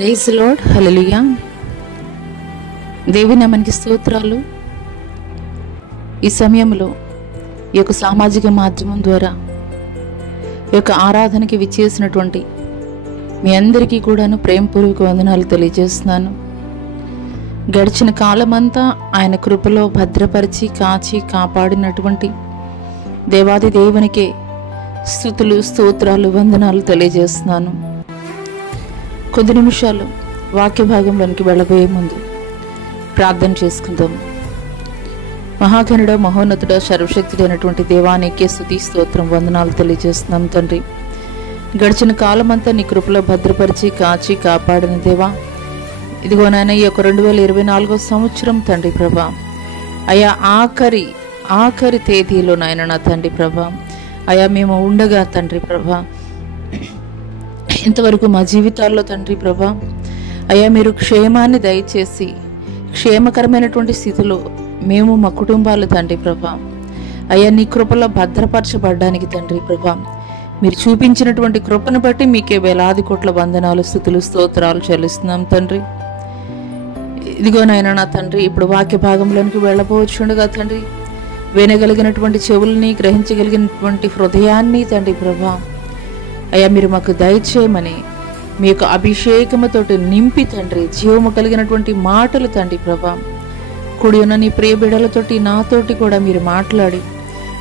Praise lord, హల్లెలూయా. దేవుని నామానికి స్తోత్రాలు. ఈ సమయంలో ఈ యొక్క సామాజిక మాధ్యమం ద్వారా ఈ యొక్క ఆరాధనకి విచ్చేసినటువంటి మీ అందరికీ కూడాను ప్రేమపూర్వక వందనాలు తెలియజేస్తున్నాను. గడిచిన కాలమంతా ఆయన కృపలో భద్రపరిచి కాచి కాపాడినటువంటి దేవాది దేవునికే స్తుతులు, స్తోత్రాలు, వందనాలు తెలియజేస్తున్నాను. కొద్ది నిమిషాలు వాక్య భాగంలోనికి వెళ్ళబోయే ముందు ప్రార్థన చేసుకుందాం. మహాగణుడ, మహోన్నతుడ, సర్వశక్తుడైనటువంటి దేవానికే స్తుతి, స్తోత్రం, వందనాలు తెలియజేస్తున్నాం తండ్రి. గడిచిన కాలమంతా నీ కృపలో భద్రపరిచి కాచి కాపాడిన దేవా, ఇదిగో నాయన ఈ యొక్క 2024 సంవత్సరం తండ్రి ప్రభా, అయా ఆఖరి తేదీలో నాయన నా తండ్రి ప్రభా, అయా మేము ఉండగా తండ్రి ప్రభా, ఇంతవరకు మా జీవితాల్లో తండ్రి ప్రభా, అయ్యా మీరు క్షేమాన్ని దయచేసి క్షేమకరమైనటువంటి స్థితిలో మేము మా కుటుంబాలు తండ్రి ప్రభా, అయ్యా నీ కృపలో భద్రపరచబడ్డానికి తండ్రి ప్రభా, మీరు చూపించినటువంటి కృపను బట్టి మీకే వేలాది కోట్ల వందనాలు, స్తుతులు, స్తోత్రాలు చెల్లిస్తున్నాం తండ్రి. ఇదిగో నాయన నా తండ్రి, ఇప్పుడు వాక్య భాగంలోనికి వెళ్ళబోచుండగా తండ్రి, వినగలిగినటువంటి చెవుల్ని, గ్రహించగలిగినటువంటి హృదయాన్ని తండ్రి ప్రభా, అయ్యా మీరు మాకు దయచేయమని మీ యొక్క అభిషేకముతోటి నింపి తండ్రి, జీవము కలిగినటువంటి మాటలు తండ్రి ప్రభా, కూడి ఉన్న నీ ప్రియ బిడ్డలతోటి నాతోటి కూడా మీరు మాట్లాడి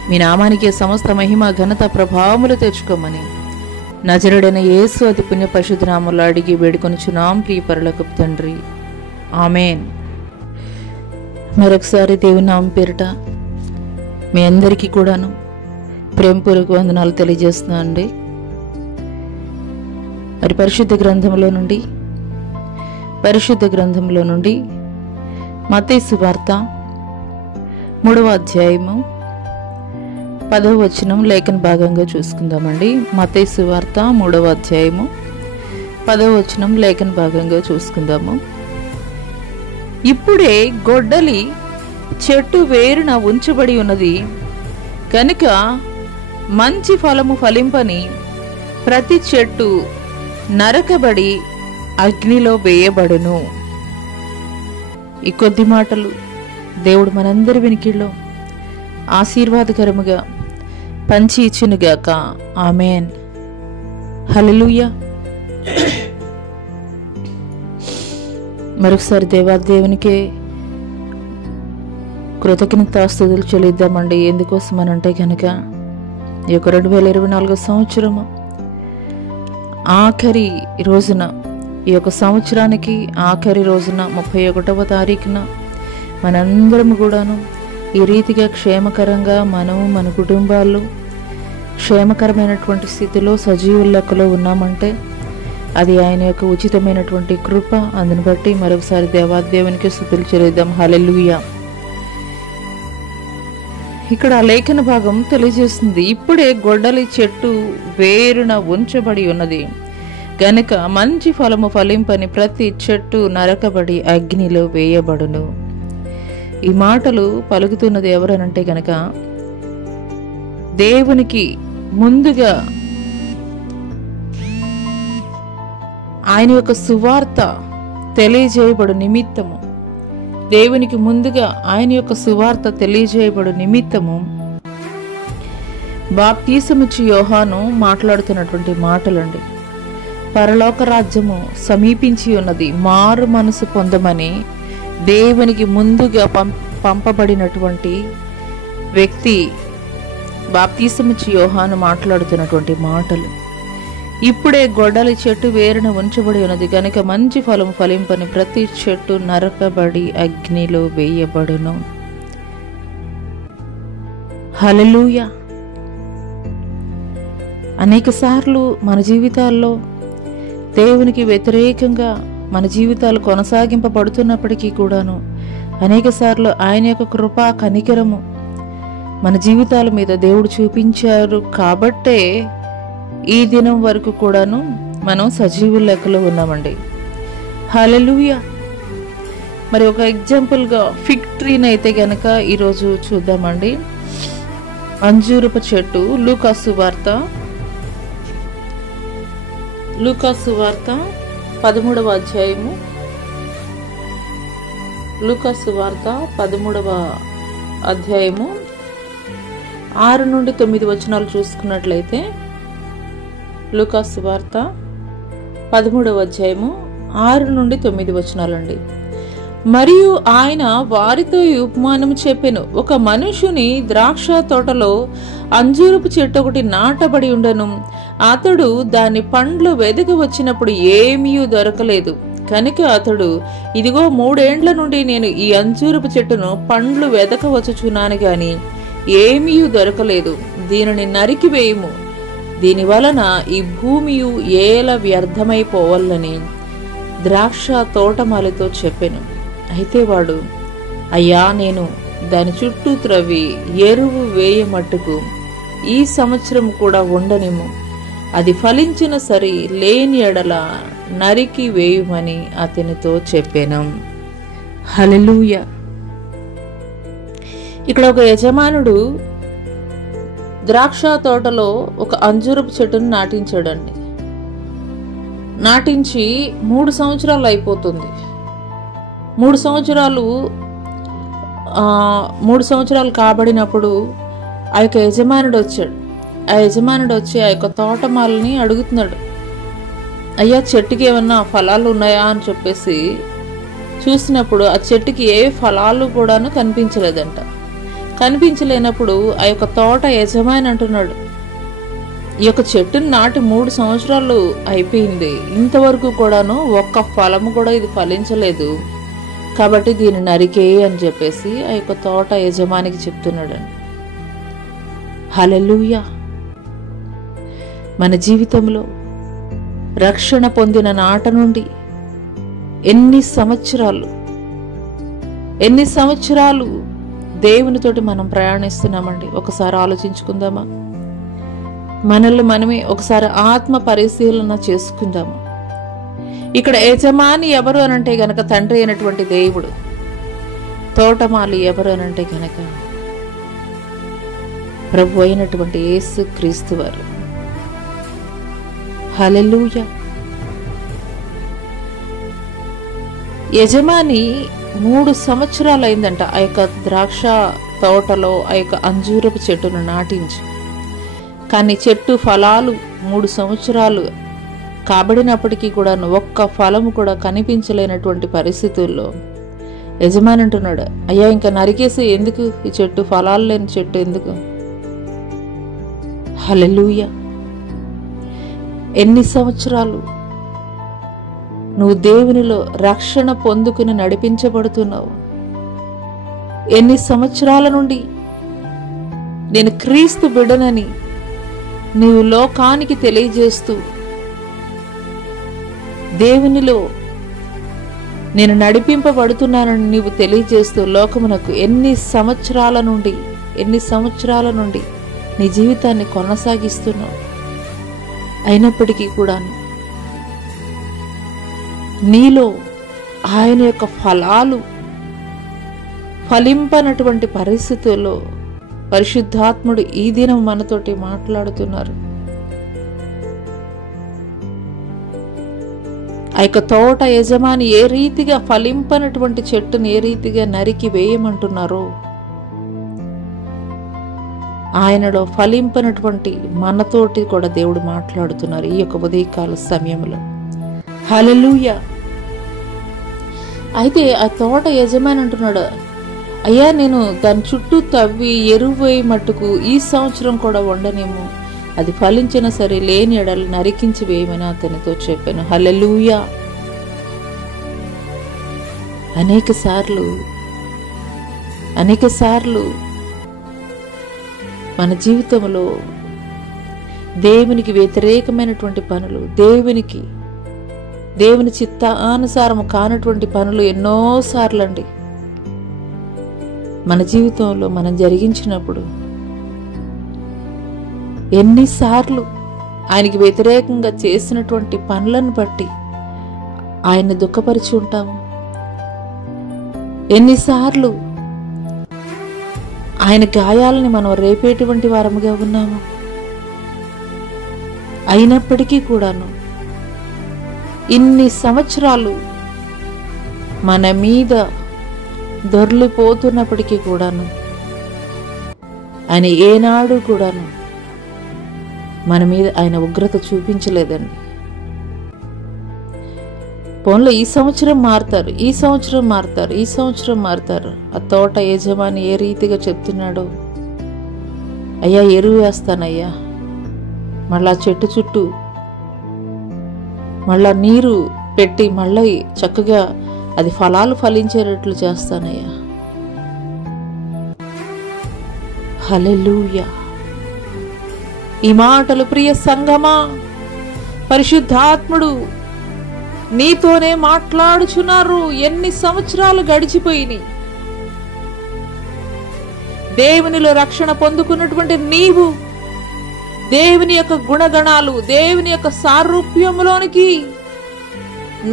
మీ నామానికి సమస్త మహిమ, ఘనత, ప్రభావములు తెచ్చుకోమని నజరుడైన యేసు అతి పుణ్య పరిశుద్ధ నామములో అడిగి వేడుకొనుచున్నాం ప్రియ పరలోకపు తండ్రి, ఆమేన్. మరొకసారి దేవుని నామం పేరిట మీ అందరికీ కూడాను ప్రేమపూర్వక వందనాలు తెలియజేస్తున్నా అండి. మరి పరిశుద్ధ గ్రంథంలో నుండి మత్తయి సువార్త 3వ అధ్యాయము 10వ వచనం లేఖన భాగంగా చూసుకుందామండి. మత్తయి సువార్త 3వ అధ్యాయము 10వ వచనం లేఖన భాగంగా చూసుకుందాము. ఇప్పుడే గొడ్డలి చెట్టు వేరున ఉంచబడి ఉన్నది కనుక మంచి ఫలము ఫలింపని ప్రతి చెట్టు నరకబడి అగ్నిలో వేయబడును. ఈ కొద్ది మాటలు దేవుడు మనందరి వినికిడిలో ఆశీర్వాదకరముగా పంచి ఇచ్చునుగాక. ఆమేన్, హల్లెలూయా. మరొకసారి దేవాదేవునికే కృతజ్ఞతాస్తుతులు చెల్లిద్దామండి. ఎందుకోసం అనంటే కనుక ఈ యొక్క 2024 సంవత్సరము ఆఖరి రోజున, ఈ యొక్క సంవత్సరానికి ఆఖరి రోజున 31వ తారీఖున మనందరం కూడాను ఈ రీతిగా క్షేమకరంగా మనము మన కుటుంబాలు క్షేమకరమైనటువంటి స్థితిలో సజీవుల లెక్కలో ఉన్నామంటే అది ఆయన యొక్క ఉచితమైనటువంటి కృప. అందుని బట్టి మరొకసారి దేవాదేవునికి స్తుతులు చెల్లిద్దాం. హల్లెలూయా. ఇక్కడ లేఖన భాగం తెలియజేస్తుంది, ఇప్పుడే గొడ్డలి చెట్టు వేరున ఉంచబడి ఉన్నది గనుక మంచి ఫలము ఫలింపని ప్రతి చెట్టు నరకబడి అగ్నిలో వేయబడును. ఈ మాటలు పలుకుతున్నది ఎవరనంటే గనక దేవునికి ముందుగా ఆయన యొక్క సువార్త తెలియజేయబడు నిమిత్తము, దేవునికి ముందుగా ఆయన యొక్క సువార్త తెలియజేయబడు నిమిత్తము బాప్తీసమిచ్చు యోహాను మాట్లాడుతున్నటువంటి మాటలండి. పరలోక రాజ్యము సమీపించి ఉన్నది, మారు మనసు పొందమని దేవునికి ముందుగా పంపబడినటువంటి వ్యక్తి బాప్తీసమిచ్చు యోహాను మాట్లాడుతున్నటువంటి మాటలు. ఇప్పుడే గొడ్డలి చెట్టు వేరున ఉంచబడి ఉన్నది కనుక మంచి ఫలం ఫలింపని ప్రతి చెట్టు నరకబడి అగ్నిలో వేయబడును. హల్లెలూయా. అనేక సార్లు మన జీవితాల్లో దేవునికి వ్యతిరేకంగా మన జీవితాలు కొనసాగింపబడుతున్నప్పటికీ కూడాను అనేక సార్లు ఆయన యొక్క కృపా కనికరము మన జీవితాల మీద దేవుడు చూపించారు కాబట్టే ఈ దినం వరకు కూడాను మనం సజీవుల లెక్కలో ఉన్నామండి. హల్లెలూయా. మరి ఒక ఎగ్జాంపుల్గా ఫిగ్ ట్రీని అయితే గనక ఈరోజు చూద్దామండి. అంజూరపు చెట్టు, లూకా సువార్త 13వ అధ్యాయము, లూకా సువార్త 13వ అధ్యాయము 6 నుండి 9 వచనాలు చూసుకున్నట్లయితే, లూకా సువార్త 13వ అధ్యాయము 6 నుండి 9 వచనాలండి. మరియు ఆయన వారితో ఈ ఉపమానం చెప్పెను. ఒక మనుషుని ద్రాక్ష తోటలో అంజూరపు చెట్టు ఒకటి నాటబడి ఉండెను. అతడు దాని పండ్లు వెదక వచ్చినప్పుడు ఏమీ దొరకలేదు. కనుక అతడు, ఇదిగో 3 ఏండ్ల నుండి నేను ఈ అంజూరపు చెట్టును పండ్లు వెదక వచ్చుచున్నాను గాని ఏమీ దొరకలేదు. దీనిని నరికివేయుము, దీని వలన ఈ భూమియు ఏల వ్యర్థమైపోవాలని ద్రాక్ష తోటమాలితో చెప్పెను. అయితే వాడు, అయ్యా, నేను దాని చుట్టూ త్రవ్వి ఎరువు వేయమట్టుకు ఈ సంవత్సరం కూడా ఉండనిము, అది ఫలించిన సరి, లేని ఎడల నరికి వేయుమని అతనితో చెప్పాను. హల్లెలూయా. ఇక్కడ ఒక యజమానుడు ద్రాక్ష తోటలో ఒక అంజూరపు చెట్టును నాటించాడండి. నాటించి 3 సంవత్సరాలు అయిపోతుంది. 3 సంవత్సరాలు కాబడినప్పుడు ఆ యొక్క యజమానుడు వచ్చాడు. ఆ యజమానుడు వచ్చి ఆ యొక్క తోటమాలని అడుగుతున్నాడు, అయ్యా, చెట్టుకి ఏమన్నా ఫలాలు ఉన్నాయా అని చెప్పేసి చూసినప్పుడు ఆ చెట్టుకి ఏ ఫలాలు కూడాను కనిపించలేదంట. కనిపించలేనప్పుడు ఆ యొక్క తోట యజమాని అంటున్నాడు, ఈ యొక్క చెట్టుని నాటి 3 సంవత్సరాలు అయిపోయింది, ఇంతవరకు కూడాను ఒక్క ఫలము కూడా ఇది ఫలించలేదు, కాబట్టి దీన్ని నరికే అని చెప్పేసి ఆ యొక్క తోట యజమానికి చెప్తున్నాడండి. హల్లెలూయా. మన జీవితంలో రక్షణ పొందిన నాట నుండి ఎన్ని సంవత్సరాలు దేవునితోటి మనం ప్రయాణిస్తున్నామండి. ఒకసారి ఆలోచించుకుందామా? మనల్ని మనమే ఒకసారి ఆత్మ పరిశీలన చేసుకుందామా? ఇక్కడ యజమాని ఎవరు అనంటే గనక తండ్రి అయినటువంటి దేవుడు. తోటమాలి ఎవరు అనంటే గనక ప్రభు అయినటువంటి యేసు క్రీస్తు వారు. హల్లెలూయా. యజమాని 3 సంవత్సరాలు అయిందంట ఆ యొక్క ద్రాక్ష తోటలో ఆ యొక్క అంజూరపు చెట్టును నాటించి. కానీ చెట్టు ఫలాలు 3 సంవత్సరాలు కాబడినప్పటికీ కూడా ఒక్క ఫలము కూడా కనిపించలేనటువంటి పరిస్థితుల్లో యజమాని అంటున్నాడు, అయ్యా, ఇంకా నరికేసి ఎందుకు, ఈ చెట్టు ఫలాలు లేని చెట్టు ఎందుకు? హల్లెలూయా. ఎన్ని సంవత్సరాలు నువ్వు దేవునిలో రక్షణ పొందుకుని నడిపించబడుతున్నావు? ఎన్ని సంవత్సరాల నుండి నేను క్రీస్తు బిడ్డనని నీవు లోకానికి తెలియజేస్తూ, దేవునిలో నేను నడిపింపబడుతున్నానని నీవు తెలియజేస్తూ లోకమునకు ఎన్ని సంవత్సరాల నుండి నీ జీవితాన్ని కొనసాగిస్తున్నావు? అయినప్పటికీ కూడాను నీలో ఆయన యొక్క ఫలాలు ఫలింపనటువంటి పరిస్థితుల్లో పరిశుద్ధాత్ముడు ఈ దినం మనతోటి మాట్లాడుతున్నారు. ఆ యొక్క తోట యజమాని ఏ రీతిగా ఫలింపనటువంటి చెట్టును ఏ రీతిగా నరికి వేయమంటున్నారో, ఆయనలో ఫలింపనటువంటి మనతోటి కూడా దేవుడు మాట్లాడుతున్నారు ఈ యొక్క ఉదయకాల సమయంలో. హల్లెలూయా. అయితే ఆ తోట యజమాని అంటున్నాడు, అయ్యా, నేను దాని చుట్టూ తవ్వి ఎరువు వేయి మట్టుకు ఈ సంవత్సరం కూడా ఉండనేమో, అది ఫలించిన సరే, లేని ఎడలు నరికించి వేయమని అతనితో చెప్పాను. హల్లెలూయా. అనేక సార్లు మన జీవితంలో దేవునికి వ్యతిరేకమైనటువంటి పనులు, దేవుని చిత్తానుసారము కానటువంటి పనులు ఎన్నోసార్లు అండి మన జీవితంలో మనం జరిగించినప్పుడు, ఎన్నిసార్లు ఆయనకి వ్యతిరేకంగా చేసినటువంటి పనులను బట్టి ఆయన్ని దుఃఖపరిచి ఉంటాము. ఎన్నిసార్లు ఆయన గాయాలని మనం రేపేటువంటి వారముగా ఉన్నాము. అయినప్పటికీ కూడాను ఇన్ని సంవత్సరాలు మన మీద దొర్లిపోతున్నప్పటికీ కూడాను ఆయన ఏనాడు కూడాను మన మీద ఆయన ఉగ్రత చూపించలేదండి. పోన్లో ఈ సంవత్సరం మారుతారు, ఈ సంవత్సరం మారుతారు, ఈ సంవత్సరం మారుతారు. ఆ తోట యజమాని ఏ రీతిగా చెప్తున్నాడో, అయ్యా ఎరువు వేస్తానయ్యా, మళ్ళా చెట్టు చుట్టూ మళ్ళా నీరు పెట్టి మళ్ళీ చక్కగా అది ఫలాలు ఫలించేటట్లు చేస్తానయ్యా. హల్లెలూయా. ఈ మాటలు ప్రియ సంగమా, పరిశుద్ధాత్ముడు నీతోనే మాట్లాడుచున్నారు. ఎన్ని సంవత్సరాలు గడిచిపోయినాయి. దేవునిలో రక్షణ పొందుకున్నటువంటి నీవు దేవుని యొక్క గుణగణాలు, దేవుని యొక్క సారూప్యములోనికి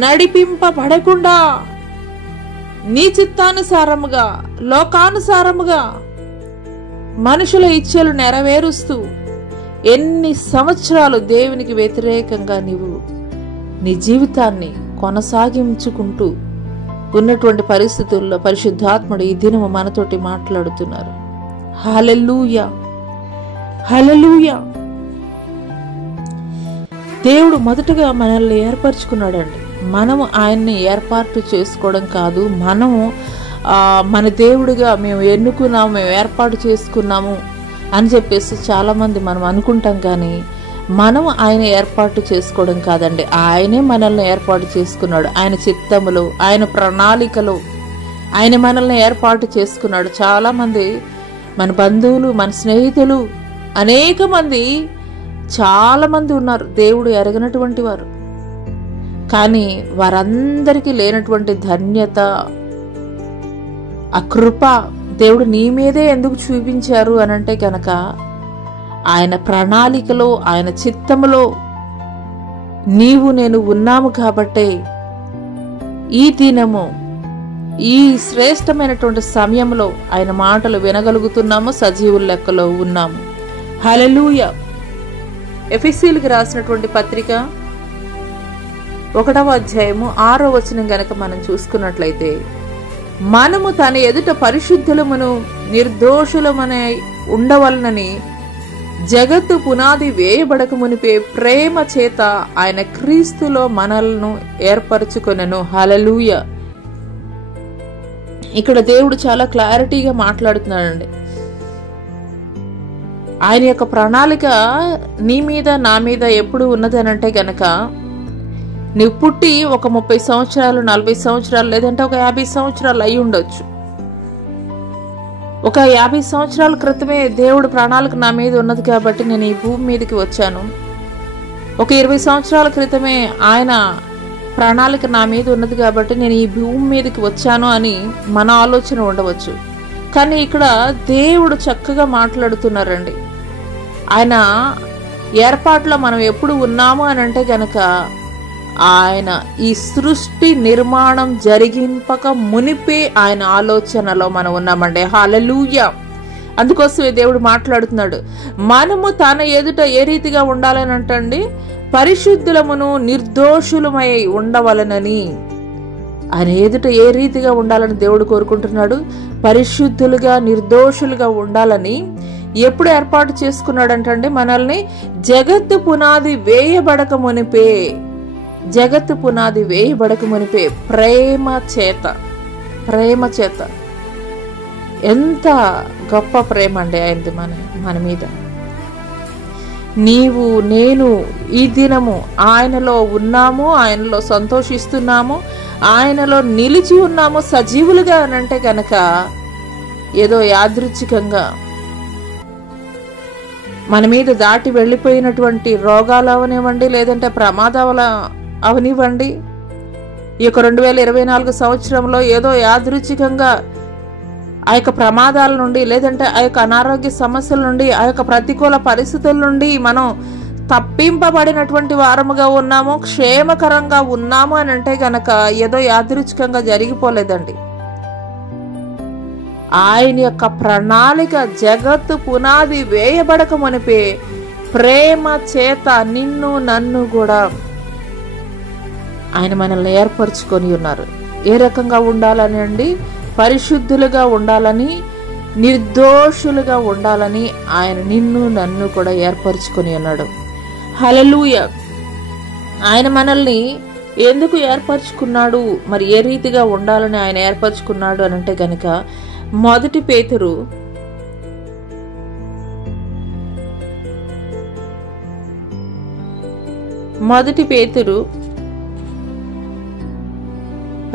నడిపింపబడకుండా నీ చిత్తానుసారముగా, లోకానుసారముగా మనుషుల ఇచ్చలు నెరవేరుస్తూ ఎన్ని సంవత్సరాలు దేవునికి వ్యతిరేకంగా నీవు నీ జీవితాన్ని కొనసాగించుకుంటూ ఉన్నటువంటి పరిస్థితుల్లో పరిశుద్ధాత్ముడు ఈ దినము మనతోటి మాట్లాడుతున్నారు. హల్లెలూయా, హల్లెలూయా. దేవుడు మొదటగా మనల్ని ఏర్పరచుకున్నాడండి. మనము ఆయన్ని ఏర్పాటు చేసుకోవడం కాదు, మనము మన దేవుడిగా మేము ఎన్నుకున్నాము, మేము ఏర్పాటు చేసుకున్నాము అని చెప్పేసి చాలామంది మనం అనుకుంటాం. కానీ మనము ఆయన ఏర్పాటు చేసుకోవడం కాదండి, ఆయనే మనల్ని ఏర్పాటు చేసుకున్నాడు. ఆయన చిత్తములో, ఆయన ప్రణాళికలో ఆయన మనల్ని ఏర్పాటు చేసుకున్నాడు. చాలామంది మన బంధువులు, మన స్నేహితులు, అనేక మంది, చాలామంది ఉన్నారు దేవుడు ఎరగనటువంటి వారు. కానీ వారందరికీ లేనటువంటి ధన్యత, ఆ కృప దేవుడు నీ మీదే ఎందుకు చూపించారు అనంటే గనక ఆయన ప్రణాళికలో, ఆయన చిత్తములో నీవు నేను ఉన్నాము కాబట్టే ఈ దినము, ఈ శ్రేష్టమైనటువంటి సమయంలో ఆయన మాటలు వినగలుగుతున్నాము, సజీవుల లెక్కలో ఉన్నాము. హల్లెలూయా. ఎఫెసీయులకు రాసినటువంటి పత్రిక 1వ అధ్యాయము 6వ వచనం గనక మనం చూసుకున్నట్లయితే, మనము తన ఎదుట పరిశుద్ధులమును నిర్దోషులమనే ఉండవలనని జగత్తు పునాది వేయబడక మునిపే ప్రేమ చేత ఆయన క్రీస్తులో మనల్ని ఏర్పరచుకొనెను. హల్లెలూయా. ఇక్కడ దేవుడు చాలా క్లారిటీగా మాట్లాడుతున్నాడండి. ఆయన యొక్క ప్రణాళిక నీ మీద, నా మీద ఎప్పుడు ఉన్నది అని అంటే గనక, నువ్వు పుట్టి ఒక 30 సంవత్సరాలు, 40 సంవత్సరాలు, లేదంటే ఒక 50 సంవత్సరాలు అయి ఉండొచ్చు. ఒక 50 సంవత్సరాల క్రితమే దేవుడు ప్రణాళిక నా మీద ఉన్నది కాబట్టి నేను ఈ భూమి మీదకి వచ్చాను. ఒక 20 సంవత్సరాల క్రితమే ఆయన ప్రణాళిక నా మీద ఉన్నది కాబట్టి నేను ఈ భూమి మీదకి వచ్చాను అని మన ఆలోచన ఉండవచ్చు. కానీ ఇక్కడ దేవుడు చక్కగా మాట్లాడుతున్నారండి. ఆయన ఏర్పాట్లో మనం ఎప్పుడు ఉన్నాము అని అంటే గనక, ఆయన ఈ సృష్టి నిర్మాణం జరిగింపక మునిపే ఆయన ఆలోచనలో మనం ఉన్నామండి. హల్లెలూయా. అందుకోసమే దేవుడు మాట్లాడుతున్నాడు, మనము తన ఎదుట ఏ రీతిగా ఉండాలని అంటండి, పరిశుద్ధులమును నిర్దోషులమై ఉండవలనని. ఆయన ఎదుట ఏ రీతిగా ఉండాలని దేవుడు కోరుకుంటున్నాడు? పరిశుద్ధులుగా, నిర్దోషులుగా ఉండాలని ఎప్పుడు ఏర్పాటు చేసుకున్నాడంటండి మనల్ని? జగత్తు పునాది వేయబడక మునిపే, జగత్తు పునాది వేయబడక మునిపే ప్రేమ చేత. ప్రేమ చేత. ఎంత గొప్ప ప్రేమ అండి ఆయనది మన మీద. నీవు నేను ఈ దినము ఆయనలో ఉన్నాము, ఆయనలో సంతోషిస్తున్నాము, ఆయనలో నిలిచి ఉన్నాము సజీవులుగా అనంటే కనుక ఏదో యాదృచ్ఛికంగా మన మీద దాటి వెళ్ళిపోయినటువంటి రోగాలు అవనివ్వండి, లేదంటే ప్రమాదాలు అవనివ్వండి, ఈ యొక్క 2024 సంవత్సరంలో ఏదో యాదృచ్ఛికంగా ఆ యొక్క ప్రమాదాల నుండి, లేదంటే ఆ యొక్క అనారోగ్య సమస్యల నుండి, ఆ యొక్క ప్రతికూల పరిస్థితుల నుండి మనం తప్పింపబడినటువంటి వారముగా ఉన్నాము, క్షేమకరంగా ఉన్నాము అని అంటే గనక ఏదో యాదృచ్ఛికంగా జరిగిపోలేదండి. ఆయన యొక్క ప్రణాళిక జగత్తు పునాది వేయబడక మునిపే ప్రేమ చేత నిన్ను నన్ను కూడా ఆయన మనల్ని ఏర్పరచుకొని ఉన్నారు. ఏ రకంగా ఉండాలని అండి? పరిశుద్ధులుగా ఉండాలని, నిర్దోషులుగా ఉండాలని ఆయన నిన్ను నన్ను కూడా ఏర్పరచుకొని ఉన్నాడు. హల్లెలూయా. ఆయన మనల్ని ఎందుకు ఏర్పరచుకున్నాడు, మరి ఏ రీతిగా ఉండాలని ఆయన ఏర్పరచుకున్నాడు అని అంటే గనక మొదటి పేతురు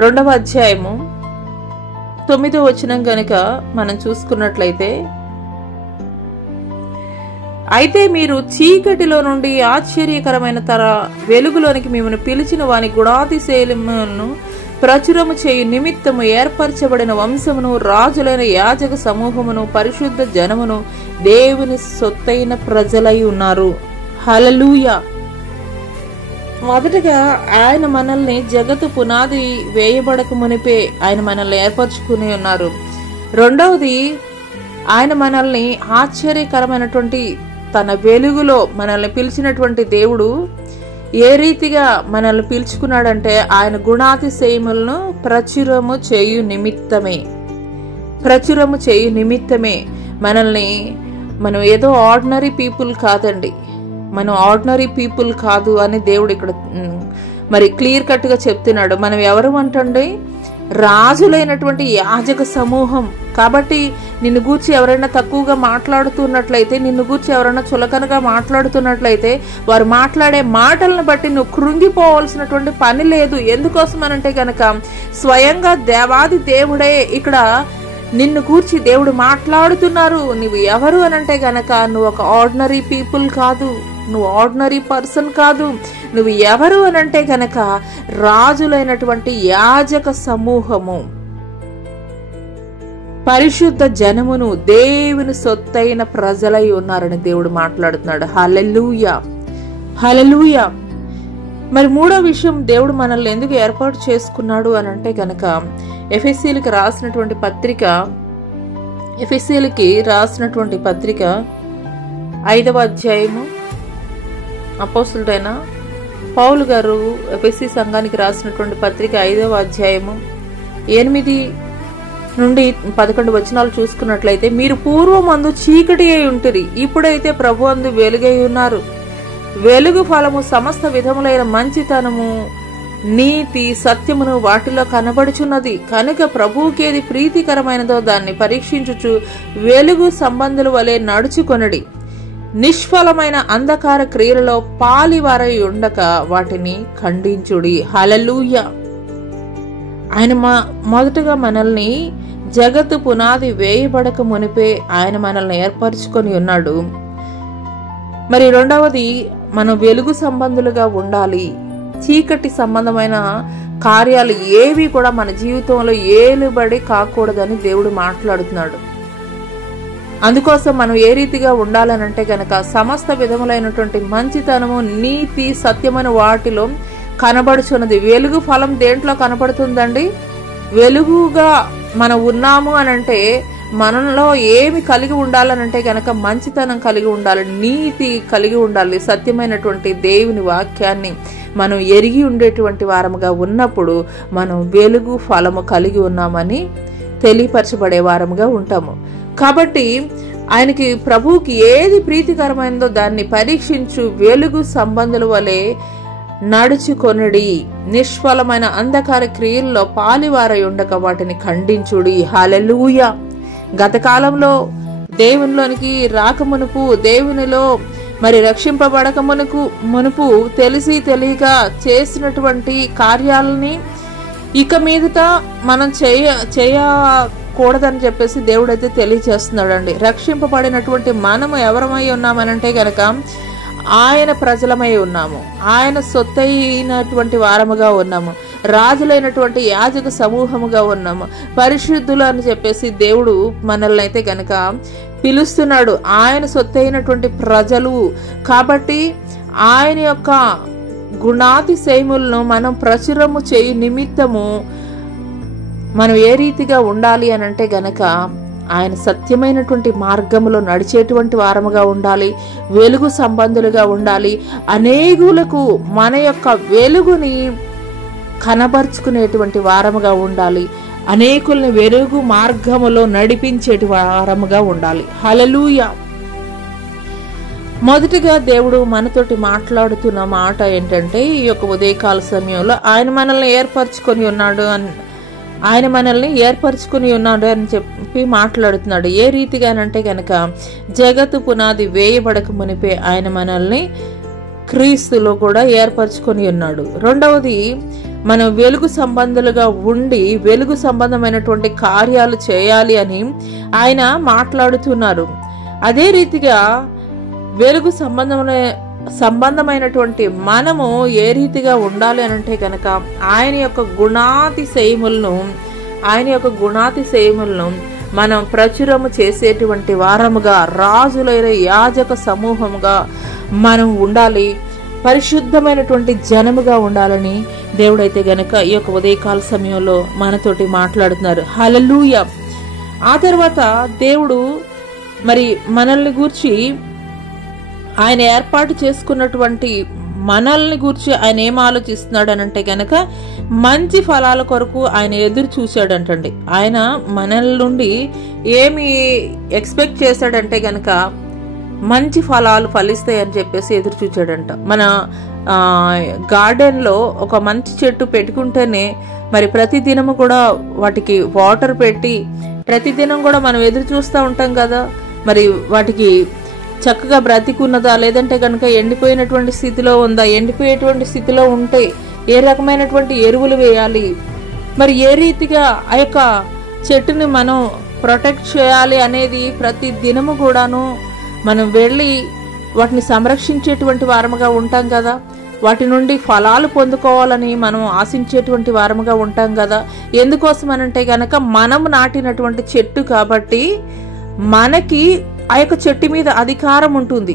2వ అధ్యాయము 9వ వచనం గనుక మనం చూసుకున్నట్లయితే, అయితే మీరు చీకటిలో నుండి ఆశ్చర్యకరమైన వెలుగులోనికి మిమ్మల్ని పిలిచిన వాని గుణాతిశయమును ప్రచురము చేయు నిమిత్తము ఏర్పరచబడిన వంశమును, రాజులైన యాజక సమూహమును, పరిశుద్ధ జనమును, దేవుని సొత్తైన ప్రజలై ఉన్నారు. హల్లెలూయా. మొదటగా ఆయన మనల్ని జగత్తు పునాది వేయబడక మునిపే ఆయన మనల్ని ఏర్పరచుకుని ఉన్నారు. రెండవది, ఆయన మనల్ని ఆశ్చర్యకరమైనటువంటి తన వెలుగులో మనల్ని పిలిచినటువంటి దేవుడు ఏ రీతిగా మనల్ని పిలుచుకున్నాడంటే ఆయన గుణాతిశయములను ప్రచురము చేయు నిమిత్తమే మనల్ని. మనం ఏదో ఆర్డినరీ పీపుల్ కాదండి, మనం ఆర్డినరీ పీపుల్ కాదు అని దేవుడు ఇక్కడ మరి క్లియర్ కట్ గా చెప్తున్నాడు. మనం ఎవరు అంటండి? రాజులైనటువంటి యాజక సమూహం. కాబట్టి నిన్ను గూర్చి ఎవరైనా తక్కువగా మాట్లాడుతున్నట్లయితే, నిన్ను గూర్చి ఎవరైనా చులకనగా మాట్లాడుతున్నట్లయితే, వారు మాట్లాడే మాటలను బట్టి నువ్వు కృంగిపోవాల్సినటువంటి పని లేదు. ఎందుకోసం అనంటే గనక స్వయంగా దేవాది దేవుడే ఇక్కడ నిన్ను గూర్చి దేవుడు మాట్లాడుతున్నారు. నువ్వు ఎవరు అనంటే గనక నువ్వు ఒక ఆర్డినరీ పీపుల్ కాదు, నువ్వు ఆర్డినరీ పర్సన్ కాదు. నువ్వు ఎవరు అనంటే గనక రాజులైనటువంటి యాజక సమూహము, పరిశుద్ధ జనమును, దేవుని సొత్తైన ప్రజలై ఉన్నారని దేవుడు మాట్లాడుతున్నాడు. హల్లెలూయా, హల్లెలూయా. మరి మూడో విషయం, దేవుడు మనల్ని ఎందుకు ఏర్పాటు చేసుకున్నాడు అనంటే గనక ఎఫెసీయులకి రాసినటువంటి పత్రిక 5వ అధ్యాయము అపోస్తలుడైన పౌలు గారు ఎఫెసీ సంఘానికి రాసినటువంటి పత్రిక 5వ అధ్యాయము 8 నుండి 11 వచనాలు చూసుకున్నట్లయితే, మీరు పూర్వమందు చీకటి అయి ఉంటిరి, ఇప్పుడైతే ప్రభు అందు వెలుగై ఉన్నారు. వెలుగు ఫలము సమస్త విధములైన మంచితనము, నీతి, సత్యమును వాటిలో కనబడుచున్నది. కనుక ప్రభువుకేది ప్రీతికరమైనదో దాన్ని పరీక్షించుచు వెలుగు సంబంధుల వలె నడుచుకొనడి. నిష్ఫలమైన అంధకార క్రియలలో పాలివారై ఉండక వాటిని ఖండించుడి. హల్లెలూయా. ఆయన మొదటగా మనల్ని జగత్తు పునాది వేయబడక మునిపే ఆయన మనల్ని ఏర్పరచుకొని ఉన్నాడు. మరి రెండవది, మనం వెలుగు సంబంధులుగా ఉండాలి. చీకటి సంబంధమైన కార్యాలు ఏవి కూడా మన జీవితంలో ఏలుబడి కాకూడదని దేవుడు మాట్లాడుతున్నాడు. అందుకోసం మనం ఏ రీతిగా ఉండాలనంటే గనక సమస్త విధములైనటువంటి మంచితనము, నీతి, సత్యమైన వాటిలో కనబడుచున్నది. వెలుగు ఫలం దేంట్లో కనబడుతుందండి? వెలుగుగా మనం ఉన్నాము అనంటే మనలో ఏమి కలిగి ఉండాలనంటే గనక మంచితనం కలిగి ఉండాలి, నీతి కలిగి ఉండాలి, సత్యమైనటువంటి దేవుని వాక్యాన్ని మనం ఎరిగి ఉండేటువంటి వారముగా ఉన్నప్పుడు మనం వెలుగు ఫలము కలిగి ఉన్నామని తెలియపరచబడే వారముగా ఉంటాము. కాబట్టి ఆయనకి, ప్రభువుకి ఏది ప్రీతికరమైనదో దాన్ని పరీక్షించు, వెలుగు సంబంధుల వలె నడుచుకొనడి. నిష్ఫలమైన అంధకార క్రియల్లో పాలివారై ఉండక వాటిని ఖండించుడి. హల్లెలూయా. గత కాలంలో దేవునిలోనికి రాకమునుపు, దేవునిలో మరి రక్షింపబడక మునుపు తెలిసి తెలియక చేసినటువంటి కార్యాలని ఇక మీదట మనం చేయకూడదని చెప్పేసి దేవుడైతే తెలియజేస్తున్నాడండి. రక్షింపబడినటువంటి మనము ఎవరమై ఉన్నామనంటే గనక ఆయన ప్రజలమై ఉన్నాము, ఆయన సొత్తైనటువంటి వారముగా ఉన్నాము, రాజులైనటువంటి యాజక సమూహముగా ఉన్నాము, పరిశుద్ధులు అని చెప్పేసి దేవుడు మనల్ని అయితే గనక పిలుస్తున్నాడు. ఆయన సొత్తైనటువంటి ప్రజలు కాబట్టి ఆయన యొక్క గుణాతిశయములను మనం ప్రచురము చేయు నిమిత్తము మనం ఏ రీతిగా ఉండాలి అని అంటే గనక ఆయన సత్యమైనటువంటి మార్గములో నడిచేటువంటి వారముగా ఉండాలి, వెలుగు సంబంధులుగా ఉండాలి, అనేకులకు మన యొక్క వెలుగుని కనబరుచుకునేటువంటి వారముగా ఉండాలి. అనేకుల్ని వెలుగు మార్గములో నడిపించేటి వారముగా ఉండాలి. హల్లెలూయా. మొదటిగా దేవుడు మనతోటి మాట్లాడుతున్న మాట ఏంటంటే, ఈ యొక్క ఉదయకాల సమయంలో ఆయన మనల్ని ఏర్పరచుకొని ఉన్నాడు అని చెప్పి మాట్లాడుతున్నాడు. ఏ రీతిగానంటే గనక జగత్తు పునాది వేయబడక మునిపే ఆయన మనల్ని క్రీస్తులో కూడా ఏర్పరచుకొని ఉన్నాడు. రెండవది, మనం వెలుగు సంబంధులుగా ఉండి వెలుగు సంబంధమైనటువంటి కార్యాలు చేయాలి అని ఆయన మాట్లాడుతున్నారు. అదే రీతిగా వెలుగు సంబంధమైనటువంటి మనము ఏ రీతిగా ఉండాలి అని అంటే కనుక ఆయన యొక్క గుణాతిశయములను మనం ప్రచురము చేసేటువంటి వారముగా, రాజులైన యాజక సమూహముగా మనం ఉండాలి. పరిశుద్ధమైనటువంటి జనముగా ఉండాలని దేవుడైతే గనక ఈ యొక్క ఉదయకాల సమయంలో మనతోటి మాట్లాడుతున్నారు. హల్లెలూయా. ఆ తర్వాత దేవుడు మరి మనల్ని గూర్చి, ఆయన ఏర్పాటు చేసుకున్నటువంటి మనల్ని గూర్చి ఆయన ఏం ఆలోచిస్తున్నాడు అని అంటే గనక మంచి ఫలాల కొరకు ఆయన ఎదురు చూశాడంటండి. ఆయన మనల నుండి ఏమి ఎక్స్పెక్ట్ చేశాడంటే గనక మంచి ఫలాలు ఫలిస్తాయని చెప్పేసి ఎదురు చూచాడంట. మన గార్డెన్లో ఒక మంచి చెట్టు పెట్టుకుంటేనే మరి ప్రతిదినము కూడా వాటికి వాటర్ పెట్టి ప్రతిదినం కూడా మనం ఎదురు చూస్తూ ఉంటాం కదా. మరి వాటికి చక్కగా బ్రతికున్నదా, లేదంటే కనుక ఎండిపోయినటువంటి స్థితిలో ఉందా, ఎండిపోయేటువంటి స్థితిలో ఉంటే ఏ రకమైనటువంటి ఎరువులు వేయాలి, మరి ఏ రీతిగా ఆ యొక్క చెట్టుని మనం ప్రొటెక్ట్ చేయాలి అనేది ప్రతి దినము కూడాను మనం వెళ్ళి వాటిని సంరక్షించేటువంటి వారముగా ఉంటాం కదా. వాటి నుండి ఫలాలు పొందుకోవాలని మనం ఆశించేటువంటి వారముగా ఉంటాం కదా. ఎందుకోసం అనంటే గనక మనం నాటినటువంటి చెట్టు కాబట్టి మనకి ఆ యొక్క చెట్టు మీద అధికారం ఉంటుంది.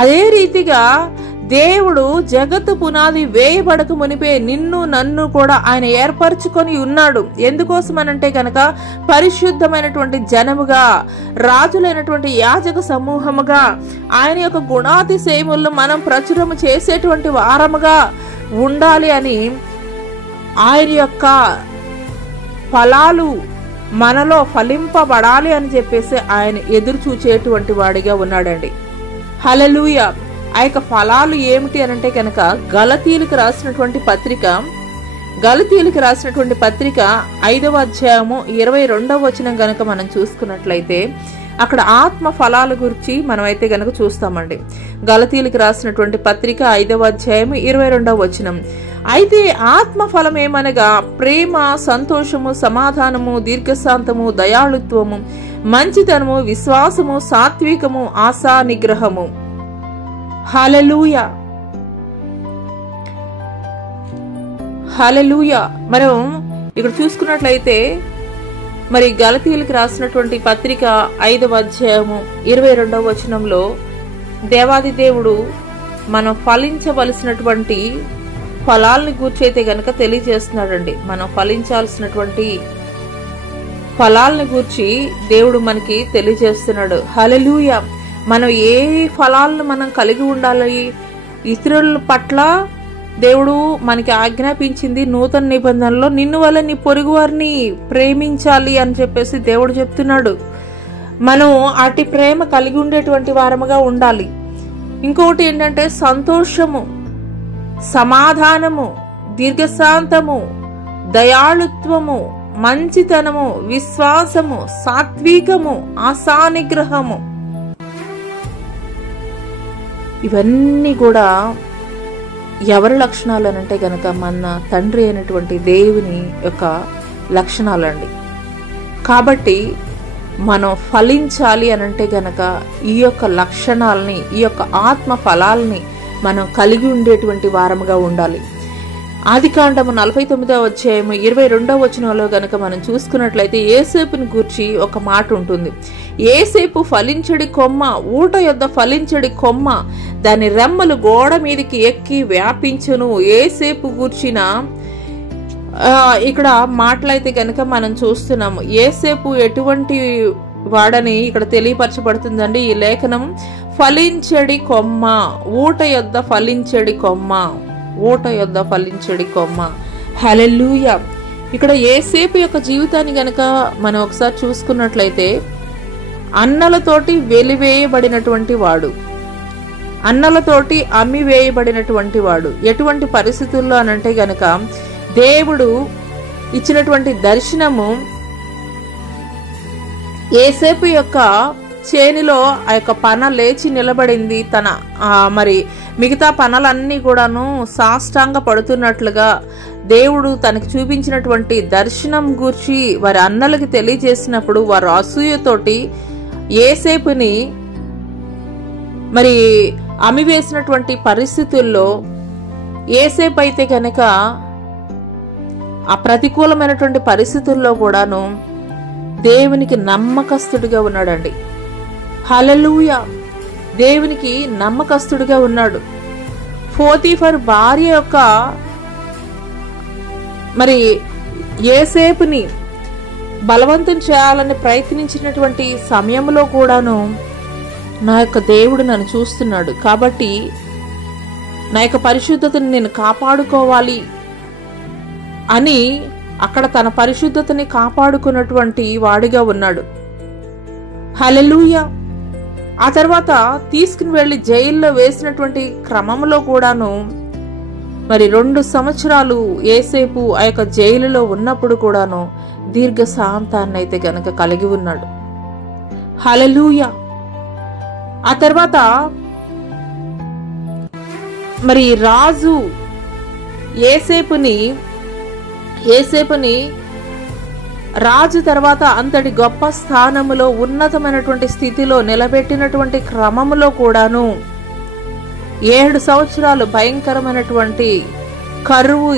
అదే రీతిగా దేవుడు జగత్తు పునాది వేయబడక మునిపే నిన్ను నన్ను కూడా ఆయన ఏర్పరచుకొని ఉన్నాడు. ఎందుకోసం అనంటే కనుక పరిశుద్ధమైనటువంటి జనముగా, రాజులైనటువంటి యాజక సమూహముగా, ఆయన యొక్క గుణాతిశయములను మనం ప్రచురము చేసేటువంటి వారముగా ఉండాలి అని, ఆయన యొక్క ఫలాలు మనలో ఫలింపబడాలి అని చెప్పేసి ఆయన ఎదురు చూచేటువంటి వాడిగా ఉన్నాడండి. హల్లెలూయా. ఆ యొక్క ఫలాలు ఏమిటి అనంటే కనుక గలతీయులకు రాసినటువంటి పత్రిక 5వ అధ్యాయము 22వ వచనం గనక మనం చూసుకున్నట్లయితే అక్కడ ఆత్మ ఫలాల గురించి మనమైతే గనక చూస్తామండి. గలతీయులకు రాసినటువంటి పత్రిక 5వ అధ్యాయము 22వ వచనం. అయితే ఆత్మ ఫలం ఏమనగా ప్రేమ, సంతోషము, సమాధానము, దీర్ఘశాంతము, దయాళుత్వము, మంచితనము, విశ్వాసము, సాత్వికము, ఆశా నిగ్రహము. హల్లెలూయా. హల్లెలూయా. మనం ఇక్కడ చూసుకున్నట్లయితే మరి గలతీయులకు రాసినటువంటి పత్రిక 5వ అధ్యాయము 22వ వచనంలో దేవాది దేవుడు మనం ఫలించవలసినటువంటి ఫలాల్ని గూర్చి అయితే గనక తెలియజేస్తున్నాడండి. మనం ఫలించాల్సినటువంటి ఫలాల్ని గూర్చి దేవుడు మనకి తెలియజేస్తున్నాడు. హల్లెలూయా. మనం ఏ ఫలాలను మనం కలిగి ఉండాలి, ఇతరుల పట్ల దేవుడు మనకి ఆజ్ఞాపించింది నూతన నిబంధనలో నిన్ను వల్ల నీ పొరుగు వారిని ప్రేమించాలి అని చెప్పేసి దేవుడు చెప్తున్నాడు. మనం అటు ప్రేమ కలిగి ఉండేటువంటి వారముగా ఉండాలి. ఇంకొకటి ఏంటంటే సంతోషము, సమాధానము, దీర్ఘశాంతము, దయాళుత్వము, మంచితనము, విశ్వాసము, సాత్వికము, ఆశానిగ్రహము. ఇవన్నీ కూడా ఎవరి లక్షణాలు అనంటే గనక మన తండ్రి అయినటువంటి దేవుని యొక్క లక్షణాలండి. కాబట్టి మనం ఫలించాలి అనంటే గనక ఈ యొక్క లక్షణాలని, ఈ యొక్క ఆత్మ ఫలాల్ని మనం కలిగి ఉండేటువంటి వారముగా ఉండాలి. ఆదికాండము 49వ అధ్యాయము 22వ వచనంలో గనక మనం చూసుకున్నట్లయితే యోసేపుని గూర్చి ఒక మాట ఉంటుంది. యోసేపు ఫలించడి కొమ్మ, ఊట యొద్ద ఫలించడి కొమ్మ, దాని రెమ్మలు గోడ మీదకి ఎక్కి వ్యాపించును. యోసేపు గూర్చిన ఇక్కడ మాటలైతే గనక మనం చూస్తున్నాము. యోసేపు ఎటువంటి వాడని ఇక్కడ తెలియపరచబడుతుందండి ఈ లేఖనం. ఫలించడి కొమ్మ, ఊట యొద్ద ఫలించడి కొమ్మ, ఊట యొద్ద ఫలించడి కొమ్మ. హల్లెలూయా. ఇక్కడ యోసేపు యొక్క జీవితాన్ని గనక మనం ఒకసారి చూసుకున్నట్లయితే, అన్నలతోటి వెలివేయబడినటువంటి వాడు, అన్నలతోటి అమ్మి వేయబడినటువంటి వాడు. ఎటువంటి పరిస్థితుల్లో అనంటే గనక దేవుడు ఇచ్చినటువంటి దర్శనము యోసేపు యొక్క చేనిలో ఆ యొక్క పన లేచి నిలబడింది. తన మరి మిగతా పనలన్నీ కూడాను సాష్టాంగ పడుతున్నట్లుగా దేవుడు తనకి చూపించినటువంటి దర్శనం గూర్చి వారి అన్నలకి తెలియజేసినప్పుడు వారు అసూయతోటి యోసేపుని మరి అమ్మివేసినటువంటి పరిస్థితుల్లో యోసేపు అయితే కనుక ఆ ప్రతికూలమైనటువంటి పరిస్థితుల్లో కూడాను దేవునికి నమ్మకస్తుడిగా ఉన్నాడండి. హల్లెలూయా. దేవునికి నమ్మకస్తుడిగా ఉన్నాడు. పోతీఫర్ భార్య యొక్క మరి యోసేపుని బలవంతం చేయాలని ప్రయత్నించినటువంటి సమయంలో కూడాను నా యొక్క దేవుడు నన్ను చూస్తున్నాడు, కాబట్టి నా యొక్క పరిశుద్ధతని నేను కాపాడుకోవాలి అని అక్కడ తన పరిశుద్ధతని కాపాడుకున్నటువంటి వాడిగా ఉన్నాడు. హల్లెలూయా. ఆ తర్వాత తీసుకుని వెళ్లి జైల్లో వేసినటువంటి క్రమంలో కూడాను మరి 2 సంవత్సరాలు యోసేపు ఆ యొక్క జైలులో ఉన్నప్పుడు కూడాను దీర్ఘశాంతాన్ని అయితే గనక కలిగి ఉన్నాడు. హల్లెలూయా. ఆ తర్వాత మరి రాజు యోసేపుని రాజు తర్వాత అంతటి గొప్ప స్థానములో ఉన్నతమైనటువంటి స్థితిలో నిలబెట్టినటువంటి క్రమములో కూడాను 7 సంవత్సరాలు భయంకరమైనటువంటి కరువు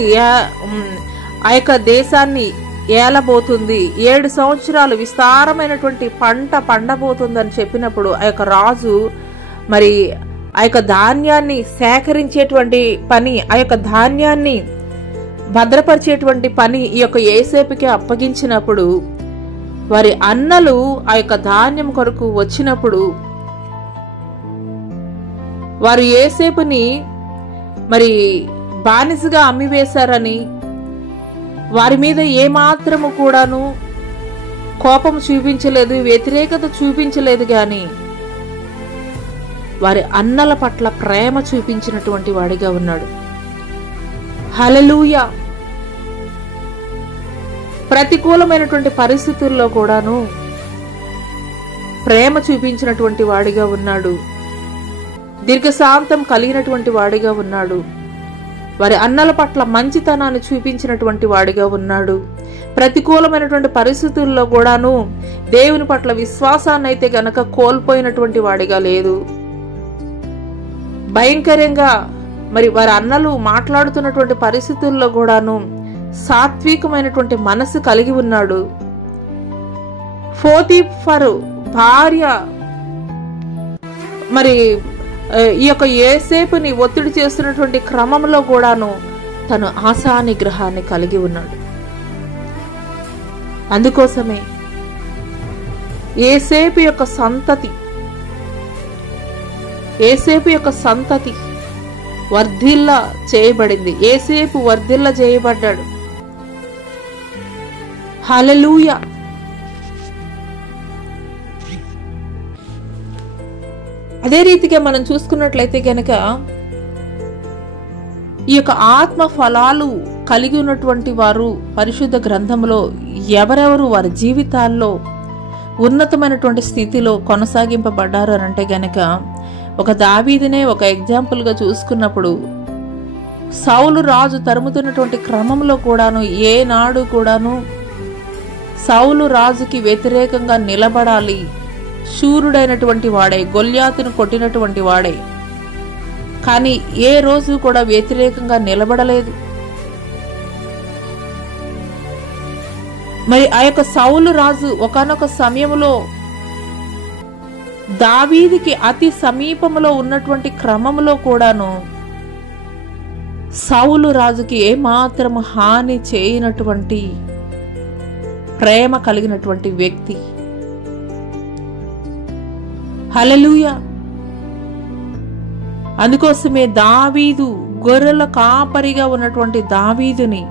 ఆ యొక్క దేశాన్ని ఏలబోతుంది, 7 సంవత్సరాలు విస్తారమైనటువంటి పంట పండబోతుందని చెప్పినప్పుడు ఆ యొక్క రాజు మరి ఆ యొక్క ధాన్యాన్ని సేకరించేటువంటి పని, ఆ యొక్క ధాన్యాన్ని భద్రపరిచేటువంటి పని ఈ యొక్క యోసేపుకి అప్పగించినప్పుడు వారి అన్నలు ఆ యొక్క ధాన్యం కొరకు వచ్చినప్పుడు వారు యోసేపుని మరి బానిసగా అమ్మివేశారని వారి మీద ఏమాత్రము కూడాను కోపం చూపించలేదు, వ్యతిరేకత చూపించలేదు, గాని వారి అన్నల పట్ల ప్రేమ చూపించినటువంటి వాడిగా ఉన్నాడు. హల్లెలూయా. ప్రతికూలమైనటువంటి పరిస్థితుల్లో కూడాను ప్రేమ చూపించినటువంటి వాడిగా ఉన్నాడు. దీర్ఘశాంతం కలిగినటువంటి వాడిగా ఉన్నాడు. వారి అన్నల పట్ల మంచితనాన్ని చూపించినటువంటి వాడిగా ఉన్నాడు. ప్రతికూలమైనటువంటి పరిస్థితుల్లో కూడాను దేవుని పట్ల విశ్వాసాన్ని అయితే గనక కోల్పోయినటువంటి వాడిగా లేదు. భయంకరంగా మరి వారి అన్నలు మాట్లాడుతున్నటువంటి పరిస్థితుల్లో కూడాను సాత్వికమైనటువంటి మనసు కలిగి ఉన్నాడు. పోతీఫరు భార్య మరి ఈ యొక్క యోసేపుని ఒత్తిడి చేస్తున్నటువంటి క్రమంలో కూడాను తను ఆశా నిగ్రహాన్ని కలిగి ఉన్నాడు. అందుకోసమే యోసేపు యొక్క సంతతి వర్ధిల్ల చేయబడింది. యోసేపు వర్ధిల్ల చేయబడ్డాడు. హల్లెలూయా. అదే రీతిగా మనం చూసుకున్నట్లయితే గనక ఈ యొక్క ఆత్మ ఫలాలు కలిగి ఉన్నటువంటి వారు పరిశుద్ధ గ్రంథంలో ఎవరెవరు వారి జీవితాల్లో ఉన్నతమైనటువంటి స్థితిలో కొనసాగింపబడ్డారు అని అంటే గనక ఒక దావీదునే ఒక ఎగ్జాంపుల్గా చూసుకున్నప్పుడు సౌలు రాజు తరుముతున్నటువంటి క్రమంలో కూడాను ఏనాడు కూడాను సౌలు రాజుకి వ్యతిరేకంగా నిలబడాలి, శూరుడైనటువంటి వాడే, గొల్యాతును కొట్టినటువంటి వాడే, కానీ ఏ రోజు కూడా వ్యతిరేకంగా నిలబడలేదు. మరి ఆ యొక్క సౌలు రాజు ఒకానొక సమయంలో దావీదుకి అతి సమీపంలో ఉన్నటువంటి క్రమంలో కూడాను సౌలు రాజుకి ఏమాత్రం హాని చేయనటువంటి ప్రేమ కలిగినటువంటి వ్యక్తి. హల్లెలూయా. అందుకోసమే దావీదు గొర్రెల కాపరిగా ఉన్నటువంటి దావీదుని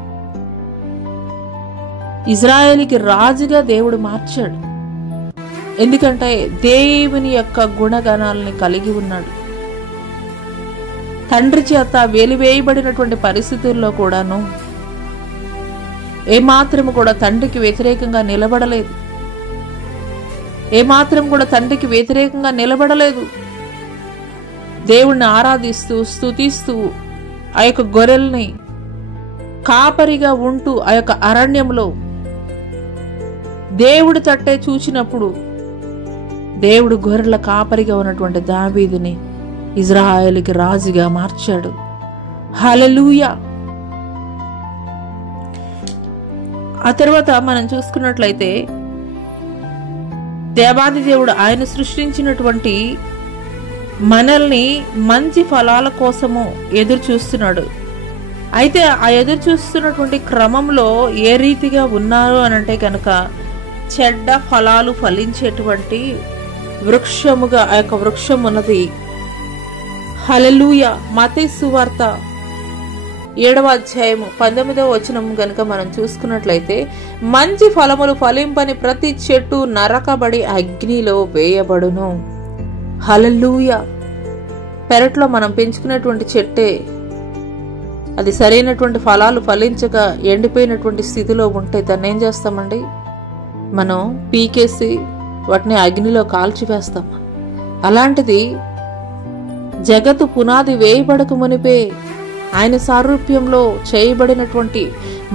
ఇజ్రాయేలుకి రాజుగా దేవుడు మార్చాడు. ఎందుకంటే దేవుని యొక్క గుణగణాలని కలిగి ఉన్నాడు. తండ్రి చేత వెలివేయబడినటువంటి పరిస్థితుల్లో కూడాను ఏమాత్రము కూడా తండ్రికి వ్యతిరేకంగా నిలబడలేదు. ఏమాత్రం కూడా తండ్రికి వ్యతిరేకంగా నిలబడలేదు. దేవుణ్ణి ఆరాధిస్తూ స్తుతిస్తూ ఆ యొక్క గొర్రెల్ని కాపరిగా ఉంటూ ఆ యొక్క అరణ్యంలో దేవుడి తట్టే చూచినప్పుడు దేవుడు గొర్రెల కాపరిగా ఉన్నటువంటి దావీదుని ఇజ్రాయేలుకి రాజుగా మార్చాడు. హల్లెలూయా. ఆ తర్వాత మనం చూసుకున్నట్లయితే దేవాది దేవుడు ఆయన సృష్టించినటువంటి మనల్ని మంచి ఫలాల కోసము ఎదురు చూస్తున్నాడు. అయితే ఆ ఎదురు చూస్తున్నటువంటి క్రమంలో ఏ రీతిగా ఉన్నారు అనంటే కనుక చెడ్డ ఫలాలు ఫలించేటువంటి వృక్షముగా ఆ యొక్క వృక్షం ఉన్నది. హల్లెలూయా. మత్తయి సువార్త 7వ అధ్యాయము 19వ వచనం గనుక మనం చూసుకున్నట్లయితే మంచి ఫలములు ఫలింపని ప్రతి చెట్టు నరకబడి అగ్నిలో వేయబడును. హల్లెలూయా. పెరట్లో మనం పెంచుకున్నటువంటి చెట్టే అది సరైనటువంటి ఫలాలు ఫలించక ఎండిపోయినటువంటి స్థితిలో ఉంటే దాన్ని ఏం చేస్తామండి? మనం పీకేసి వాటిని అగ్నిలో కాల్చివేస్తాం. అలాంటిది జగత్తు పునాది వేయబడక మునిపే ఆయన సారూప్యంలో చేయబడినటువంటి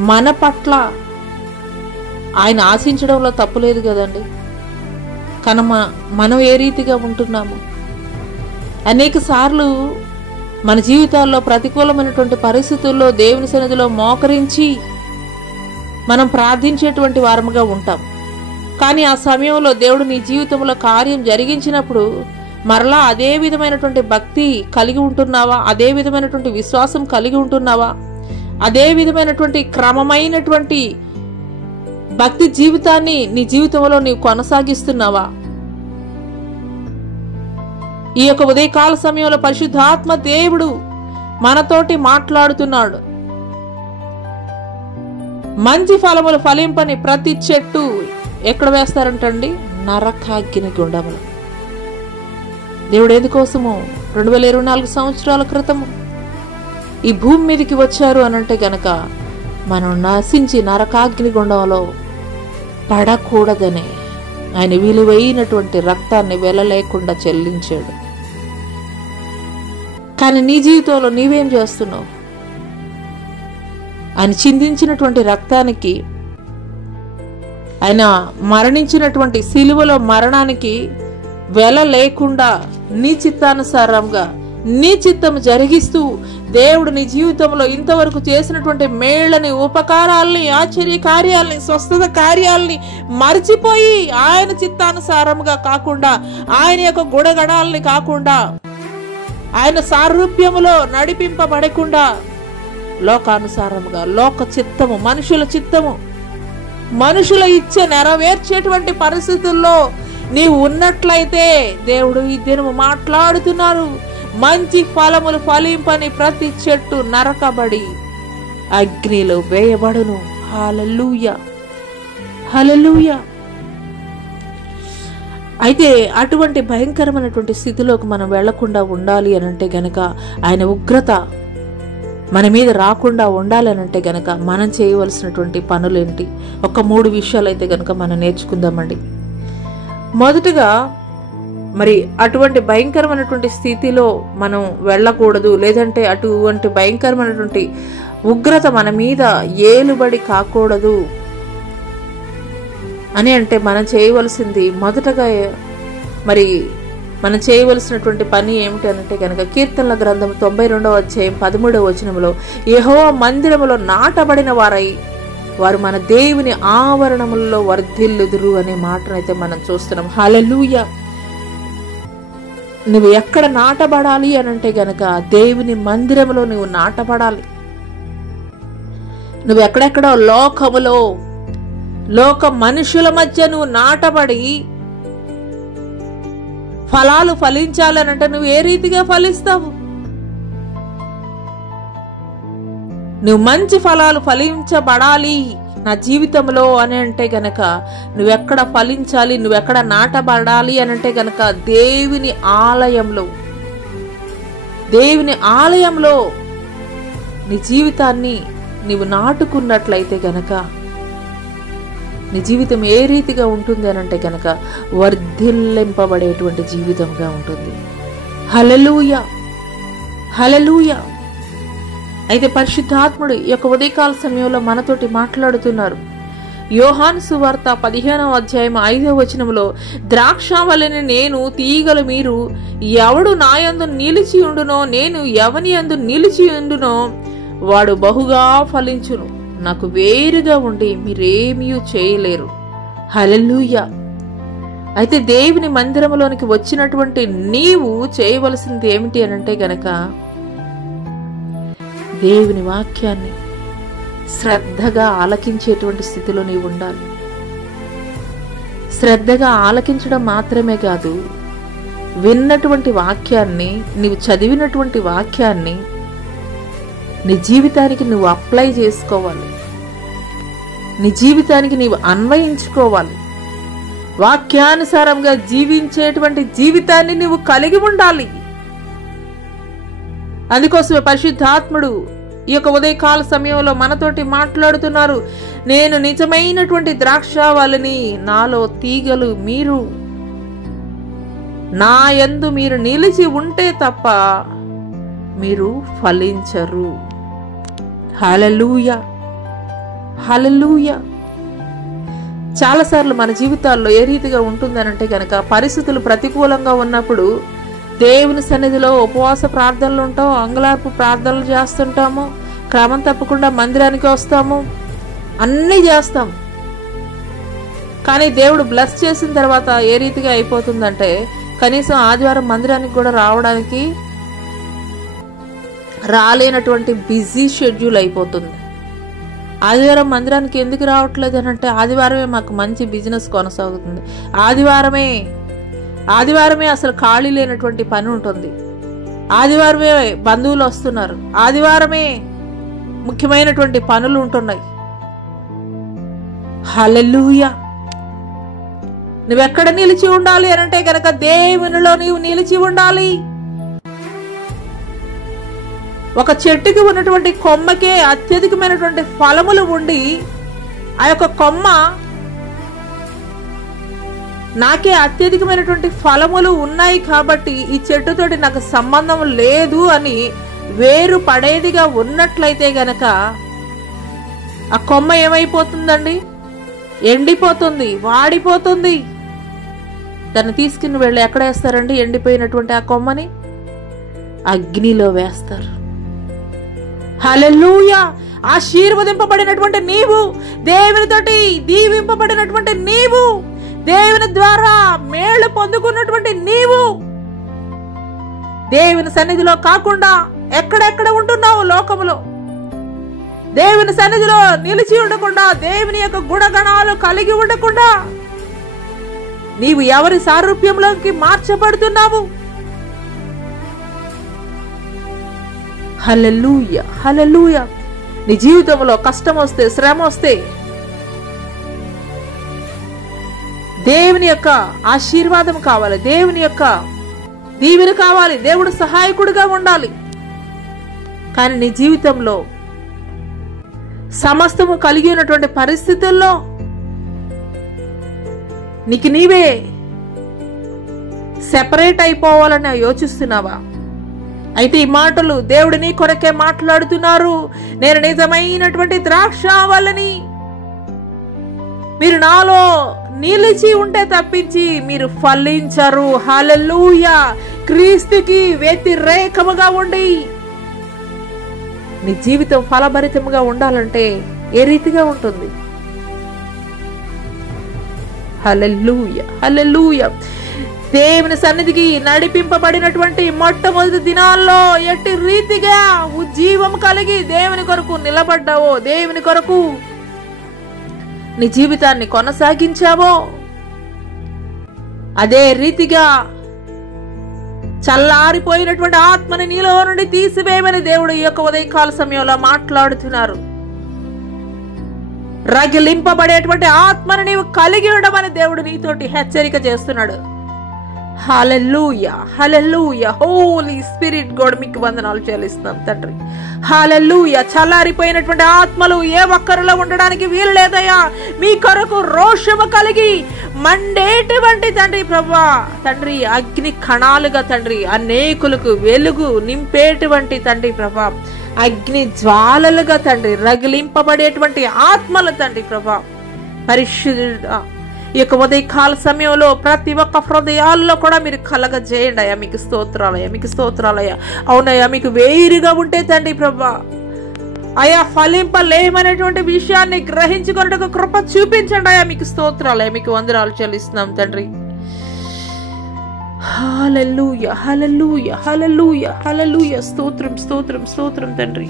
మన పట్ల ఆయన ఆశించడంలో తప్పులేదు కదండి. కానీ మనం ఏ రీతిగా ఉంటున్నాము? అనేక సార్లు మన జీవితాల్లో ప్రతికూలమైనటువంటి పరిస్థితుల్లో దేవుని సన్నిధిలో మోకరించి మనం ప్రార్థించేటువంటి వారముగా ఉంటాం. కానీ ఆ సమయంలో దేవుడు నీ జీవితంలో కార్యం జరిగించినప్పుడు మరలా అదే విధమైనటువంటి భక్తి కలిగి ఉంటున్నావా? అదే విధమైనటువంటి విశ్వాసం కలిగి ఉంటున్నావా? అదే విధమైనటువంటి క్రమమైనటువంటి భక్తి జీవితాన్ని నీ జీవితంలో నీవు కొనసాగిస్తున్నావా? ఈ యొక్క ఉదయకాల సమయంలో పరిశుద్ధాత్మ దేవుడు మనతోటి మాట్లాడుతున్నాడు. మంచి ఫలములు ఫలింపని ప్రతి చెట్టు ఎక్కడ వేస్తారంటండి? నరకాగ్ని గుండములు. దేవుడు ఎందుకోసము 2024 సంవత్సరాల క్రితము ఈ భూమి మీదకి వచ్చారు అనంటే గనక మనం నశించి నరకాగ్ని గుండంలో పడకూడదనే ఆయన విలువైనటువంటి రక్తాన్ని వెలలేకుండా చెల్లించాడు. కానీ నీ జీవితంలో నీవేం చేస్తున్నావు? ఆయన చిందించినటువంటి రక్తానికి, ఆయన మరణించినటువంటి సిలువలో మరణానికి వెల లేకుండా నీ చిత్తానుసారంగా నీ చిత్తం జరిగిస్తూ దేవుడు నీ జీవితంలో ఇంతవరకు చేసినటువంటి మేళ్ళని, ఉపకారాల్ని, ఆశ్చర్య కార్యాలని, స్వస్థత కార్యాలని మర్చిపోయి ఆయన చిత్తానుసారంగా కాకుండా, ఆయన యొక్క గుణగణాలని కాకుండా, ఆయన సారూప్యములో నడిపింపబడకుండా లోకానుసారముగా లోక చిత్తము, మనుషుల చిత్తము, మనుషుల ఇచ్చ నెరవేర్చేటువంటి పరిస్థితుల్లో నీవు ఉన్నట్లయితే దేవుడు ఈ దినము మాట్లాడుతున్నారు. మంచి ఫలములు ఫలింపని ప్రతి చెట్టు నరకబడి అగ్నిలో వేయబడును. హల్లెలూయా, హల్లెలూయా. అయితే అటువంటి భయంకరమైనటువంటి స్థితిలోకి మనం వెళ్లకుండా ఉండాలి అనంటే గనక, ఆయన ఉగ్రత మన మీద రాకుండా ఉండాలి అనంటే గనక మనం చేయవలసినటువంటి పనులేంటి? ఒక 3 విషయాలు అయితే గనక మనం నేర్చుకుందామండి. మొదటగా మరి అటువంటి భయంకరమైనటువంటి స్థితిలో మనం వెళ్ళకూడదు, లేదంటే అటువంటి భయంకరమైనటువంటి ఉగ్రత మన మీద ఏలుబడి కాకూడదు అని అంటే మనం చేయవలసింది మొదటగా మరి మనం చేయవలసినటువంటి పని ఏమిటి అనంటే కనుక కీర్తనల గ్రంథం 92వ అధ్యాయం 13వ వచనంలో యెహోవా మందిరములో నాటబడిన వారై వారు మన దేవుని ఆవరణములలో వర్ధిల్లుదురు అనే మాటనైతే మనం చూస్తున్నాం. హల్లెలూయా. నువ్వు ఎక్కడ నాటబడాలి అనంటే గనక దేవుని మందిరములో నువ్వు నాటబడాలి. నువ్వు ఎక్కడెక్కడో లోకములో లోక మనుషుల మధ్య నువ్వు నాటబడి ఫలాలు ఫలించాలనంటే నువ్వు ఏ రీతిగా ఫలిస్తావు? నువ్వు మంచి ఫలాలు ఫలించబడాలి, నా జీవితంలో అని అంటే గనక నువ్వెక్కడ ఫలించాలి, నువ్వెక్కడ నాటబడాలి అని అంటే గనక దేవుని ఆలయంలో నీ జీవితాన్ని నీవు నాటుకున్నట్లయితే గనక నీ జీవితం ఏ రీతిగా ఉంటుంది అని అంటే గనక వర్ధిల్లింపబడేటువంటి జీవితంగా ఉంటుంది. హల్లెలూయా, హల్లెలూయా. అయితే పరిశుద్ధాత్ముడు ఈ యొక్క ఉదయకాల సమయంలో మనతోటి మాట్లాడుతున్నారు. యోహాను సువార్త 15వ అధ్యాయం 5వ వచనంలో, ద్రాక్షావల్లిని నేను, తీగలు మీరు, ఎవడు నా యందు నిలిచి ఉండునో, నేను ఎవని యందు నిలిచి ఉండునో వాడు బహుగా ఫలించును. నాకు వేరుగా ఉండి మీరేమీ చేయలేరు. హల్లెలూయా. అయితే దేవుని మందిరంలోనికి వచ్చినటువంటి నీవు చేయవలసింది ఏమిటి అనంటే గనక దేవుని వాక్యాన్ని శ్రద్ధగా ఆలకించేటువంటి స్థితిలో నీవు ఉండాలి. శ్రద్ధగా ఆలకించడం మాత్రమే కాదు, విన్నటువంటి వాక్యాన్ని, నీవు చదివినటువంటి వాక్యాన్ని నీ జీవితానికి నువ్వు అప్లై చేసుకోవాలి, నీ జీవితానికి నీవు అన్వయించుకోవాలి. వాక్యానుసారంగా జీవించేటువంటి జీవితాన్ని నువ్వు కలిగి ఉండాలి. అందుకోసమే పరిశుద్ధాత్ముడు ఈ యొక్క ఉదయకాల సమయంలో మనతోటి మాట్లాడుతున్నారు. నేను నిజమైనటువంటి ద్రాక్షావల్లిని, నాలో తీగలు మీరు, నా యందు మీరు నిలిచి ఉంటే తప్ప మీరు ఫలించరు. హల్లెలూయా, హల్లెలూయా. చాలాసార్లు మన జీవితాల్లో ఏ రీతిగా ఉంటుందనంటే గనక పరిస్థితులు ప్రతికూలంగా ఉన్నప్పుడు దేవుని సన్నిధిలో ఉపవాస ప్రార్థనలు ఉంటాం, అంగలార్పు ప్రార్థనలు చేస్తుంటాము, క్రమం తప్పకుండా మందిరానికి వస్తాము, అన్నీ చేస్తాం. కానీ దేవుడు బ్లెస్ చేసిన తర్వాత ఏ రీతిగా అయిపోతుందంటే కనీసం ఆదివారం మందిరానికి కూడా రావడానికి రాలేనటువంటి బిజీ షెడ్యూల్ అయిపోతుంది. ఆదివారం మందిరానికి ఎందుకు రావట్లేదు అని అంటే ఆదివారమే మాకు మంచి బిజినెస్ కొనసాగుతుంది, ఆదివారమే అసలు ఖాళీ లేనటువంటి పని ఉంటుంది, ఆదివారమే బంధువులు వస్తున్నారు, ఆదివారమే ముఖ్యమైనటువంటి పనులు ఉంటున్నాయి. హల్లెలూయా. నువ్వెక్కడ నిలిచి ఉండాలి అనంటే గనక దేవునిలో నీవు నిలిచి ఉండాలి. ఒక చెట్టుకి ఉన్నటువంటి కొమ్మకే అత్యధికమైనటువంటి ఫలములు ఉండి ఆ యొక్క కొమ్మ నాకే అత్యధికమైనటువంటి ఫలములు ఉన్నాయి కాబట్టి ఈ చెట్టుతోటి నాకు సంబంధం లేదు అని వేరు పడేదిగా ఉన్నట్లయితే గనక ఆ కొమ్మ ఏమైపోతుందండి? ఎండిపోతుంది, వాడిపోతుంది. దాన్ని తీసుకుని వెళ్ళి ఎక్కడ వేస్తారండి? ఎండిపోయినటువంటి ఆ కొమ్మని అగ్నిలో వేస్తారు. హల్లెలూయా. ఆశీర్వదింపబడినటువంటి నీవు, దేవునితోటి దీవింపబడినటువంటి నీవు, దేవుని ద్వారా మేలు పొందుకున్నటువంటి నీవు దేవుని సన్నిధిలో కాకుండా ఎక్కడెక్కడ ఉంటున్నావు లోకములో? దేవుని సన్నిధిలో నిలిచి ఉండకుండా, దేవుని యొక్క గుణగణాలు కలిగి ఉండకుండా నీవు ఎవరి సారూప్యంలోకి మార్చబడుతున్నావు? హల్లెలూయా, హల్లెలూయా. నీ జీవితంలో కష్టం వస్తే, శ్రమ వస్తే దేవుని యొక్క ఆశీర్వాదం కావాలి, దేవుని యొక్క దీవెన కావాలి, దేవుడు సహాయకుడిగా ఉండాలి. కానీ నీ జీవితంలో సమస్తము కలిగి ఉన్నటువంటి పరిస్థితుల్లో నీకు నీవే సెపరేట్ అయిపోవాలని యోచిస్తున్నావా? అయితే ఈ మాటలు దేవుడు నీ కొరకే మాట్లాడుతున్నారు. నేను నిజమైనటువంటి ద్రాక్షావల్లిని, మీరు నాలో నిలిచి ఉంటే తప్పించి మీరు ఫలించరు. హల్లెలూయా. క్రీస్తుకి వ్యతిరేకముగా ఉండి నీ జీవితం ఫలభరితముగా ఉండాలంటే ఏ రీతిగా ఉంటుంది? హల్లెలూయా, హల్లెలూయా. దేవుని సన్నిధికి నడిపింపబడినటువంటి మొట్టమొదటి దినాల్లో ఎట్టి రీతిగా ఉజ్జీవం కలిగి దేవుని కొరకు నిలబడ్డావో, దేవుని కొరకు నీ జీవితాన్ని కొనసాగించావో, అదే రీతిగా చల్లారిపోయినటువంటి ఆత్మని నీలో నుండి తీసివేయమని దేవుడు ఈ యొక్క ఉదయకాల సమయంలో మాట్లాడుతున్నారు. రగిలింపబడేటువంటి ఆత్మను నీవు కలిగి ఉండమని దేవుడు నీతోటి హెచ్చరిక చేస్తున్నాడు. హల్లెలూయా, హల్లెలూయా. హోలీ స్పిరిట్ గాడ్ మీకు వందనాలు చెల్లిస్తున్నాం తండ్రి. హల్లెలూయా. చల్లారిపోయినటువంటి ఆత్మలు ఏ ఒక్కరిలో ఉండడానికి వీలు లేదయ్యా. మీ కొరకు రోషము కలిగి మండేటువంటి తండ్రి ప్రభువా, తండ్రి అగ్ని కణాలుగా తండ్రి అనేకులకు వెలుగు నింపేటువంటి తండ్రి ప్రభువా, అగ్ని జ్వాలలుగా తండ్రి రగిలింపబడేటువంటి ఆత్మలు తండ్రి ప్రభువా, పరిశుద్ధుడా ఈ యొక్క ఉదయకాల సమయంలో ప్రతి ఒక్క హృదయాల్లో కూడా మీరు కలగజేయండి అయ్యా. మీకు స్తోత్రాలయ్యా, మీకు స్తోత్రాలయ్యా. అవునయ్యా, మీకు వేరుగా ఉంటే తండ్రి ప్రభువా అయా ఫలింపలేమనేటువంటి విషయాన్ని గ్రహించుకున్నట్టుగా కృప చూపించండి అయ్యా. మీకు స్తోత్రాలయ్యా, మీకు వందనాలు చెల్లిస్తున్నాం తండ్రి. హల్లెలూయా, హల్లెలూయా, హల్లెలూయా, హల్లెలూయా. స్తోత్రం, స్తోత్రం, స్తోత్రం తండ్రి.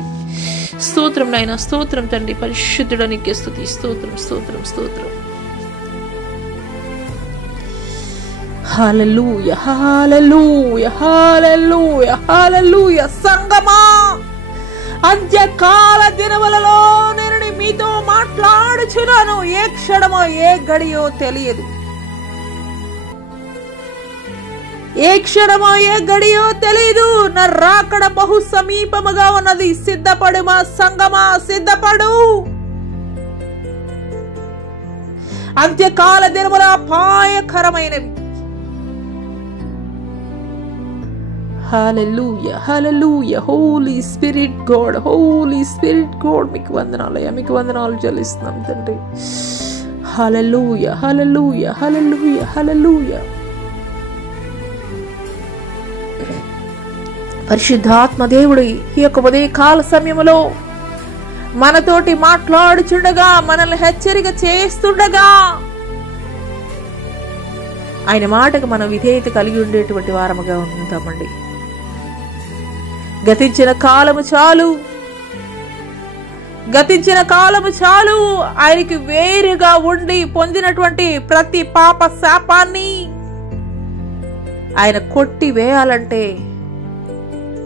స్తోత్రం నాయన, స్తోత్రం తండ్రి. పరిశుద్ధుడానికి స్తుతి. స్తోత్రం, స్తోత్రం, స్తోత్రం. హల్లెలూయా, హల్లెలూయా, హల్లెలూయా, హల్లెలూయా. సంగమా, అంత్యకాల దినములలో నేను మీతో మాట్లాడుచున్నాను. ఏ క్షణమో ఏ గడియో తెలియదు. ఏ క్షణమో ఏ గడియో తెలియదు. నా రాకడ బహు సమీపముగా ఉన్నది. సిద్ధపడు మా సంగమా, సిద్ధపడు. అంత్యకాల దినముల అపాయకరమైనవి. హల్లెలూయా, హల్లెలూయా. Holy spirit god, holy spirit god మీకు వందనాలయ్యా, మీకు వందనాలు చెల్లిస్తున్నాం తండ్రి. హల్లెలూయా, హల్లెలూయా, హల్లెలూయా, హల్లెలూయా. పరిశుద్ధాత్మ దేవుడు ఈ యొక్క ఉదయకాల సమయంలో మనతోటి మాట్లాడుచుండగా, మనల్ని హెచ్చరిక చేస్తుండగా, ఆయన మాటకు మనం విధేయత కలిగి ఉండేటువంటి వారముగా ఉంటామండి. గతించిన కాలము చాలు, గతించిన కాలము చాలు. ఆయనకి వేరుగా ఉండి పొందినటువంటి ప్రతి పాప శాపాన్ని ఆయన కొట్టి వేయాలంటే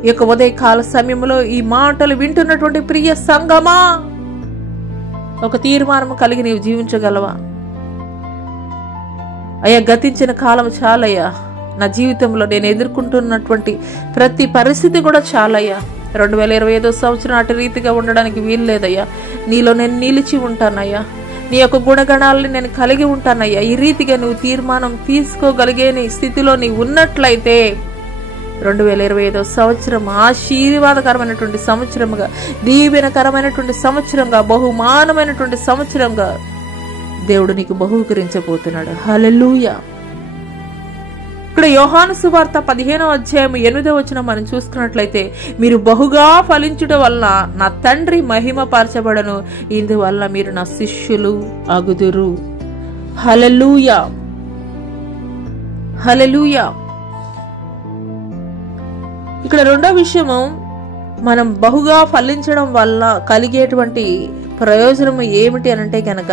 ఈ యొక్క ఉదయకాల సమయంలో ఈ మాటలు వింటున్నటువంటి ప్రియ సంగమా, ఒక తీర్మానం కలిగి నీవు జీవించగలవా? అయ్యా, గతించిన కాలం చాలయ్యా. నా జీవితంలో నేను ఎదుర్కొంటున్నటువంటి ప్రతి పరిస్థితి కూడా చాలయ్యా. 2025 సంవత్సరం అటు రీతిగా ఉండడానికి వీలు లేదయ్యా. నీలో నేను నిలిచి ఉంటానయ్యా. నీ యొక్క గుణగణాలని నేను కలిగి ఉంటానయ్యా. ఈ రీతిగా నువ్వు తీర్మానం తీసుకోగలిగే నీ స్థితిలో నీవు ఉన్నట్లయితే 2025 సంవత్సరం ఆశీర్వాదకరమైనటువంటి సంవత్సరంగా, దీవెనకరమైనటువంటి సంవత్సరంగా, బహుమానమైనటువంటి సంవత్సరంగా దేవుడు నీకు బహూకరించబోతున్నాడు. హల్లెలూయా. ఇక్కడ యోహాను సువార్త 15వ అధ్యాయం 8వ వచనం మనం చూసుకున్నట్లయితే, మీరు బహుగా ఫలించుట వల్ల నా తండ్రి మహిమ పరచబడను, ఇందువల్ల మీరు నా శిష్యులు అగుదురు. హల్లెలూయా, హల్లెలూయా. ఇక్కడ రెండో విషయము, మనం బహుగా ఫలించడం వల్ల కలిగేటువంటి ప్రయోజనం ఏమిటి అనంటే కనుక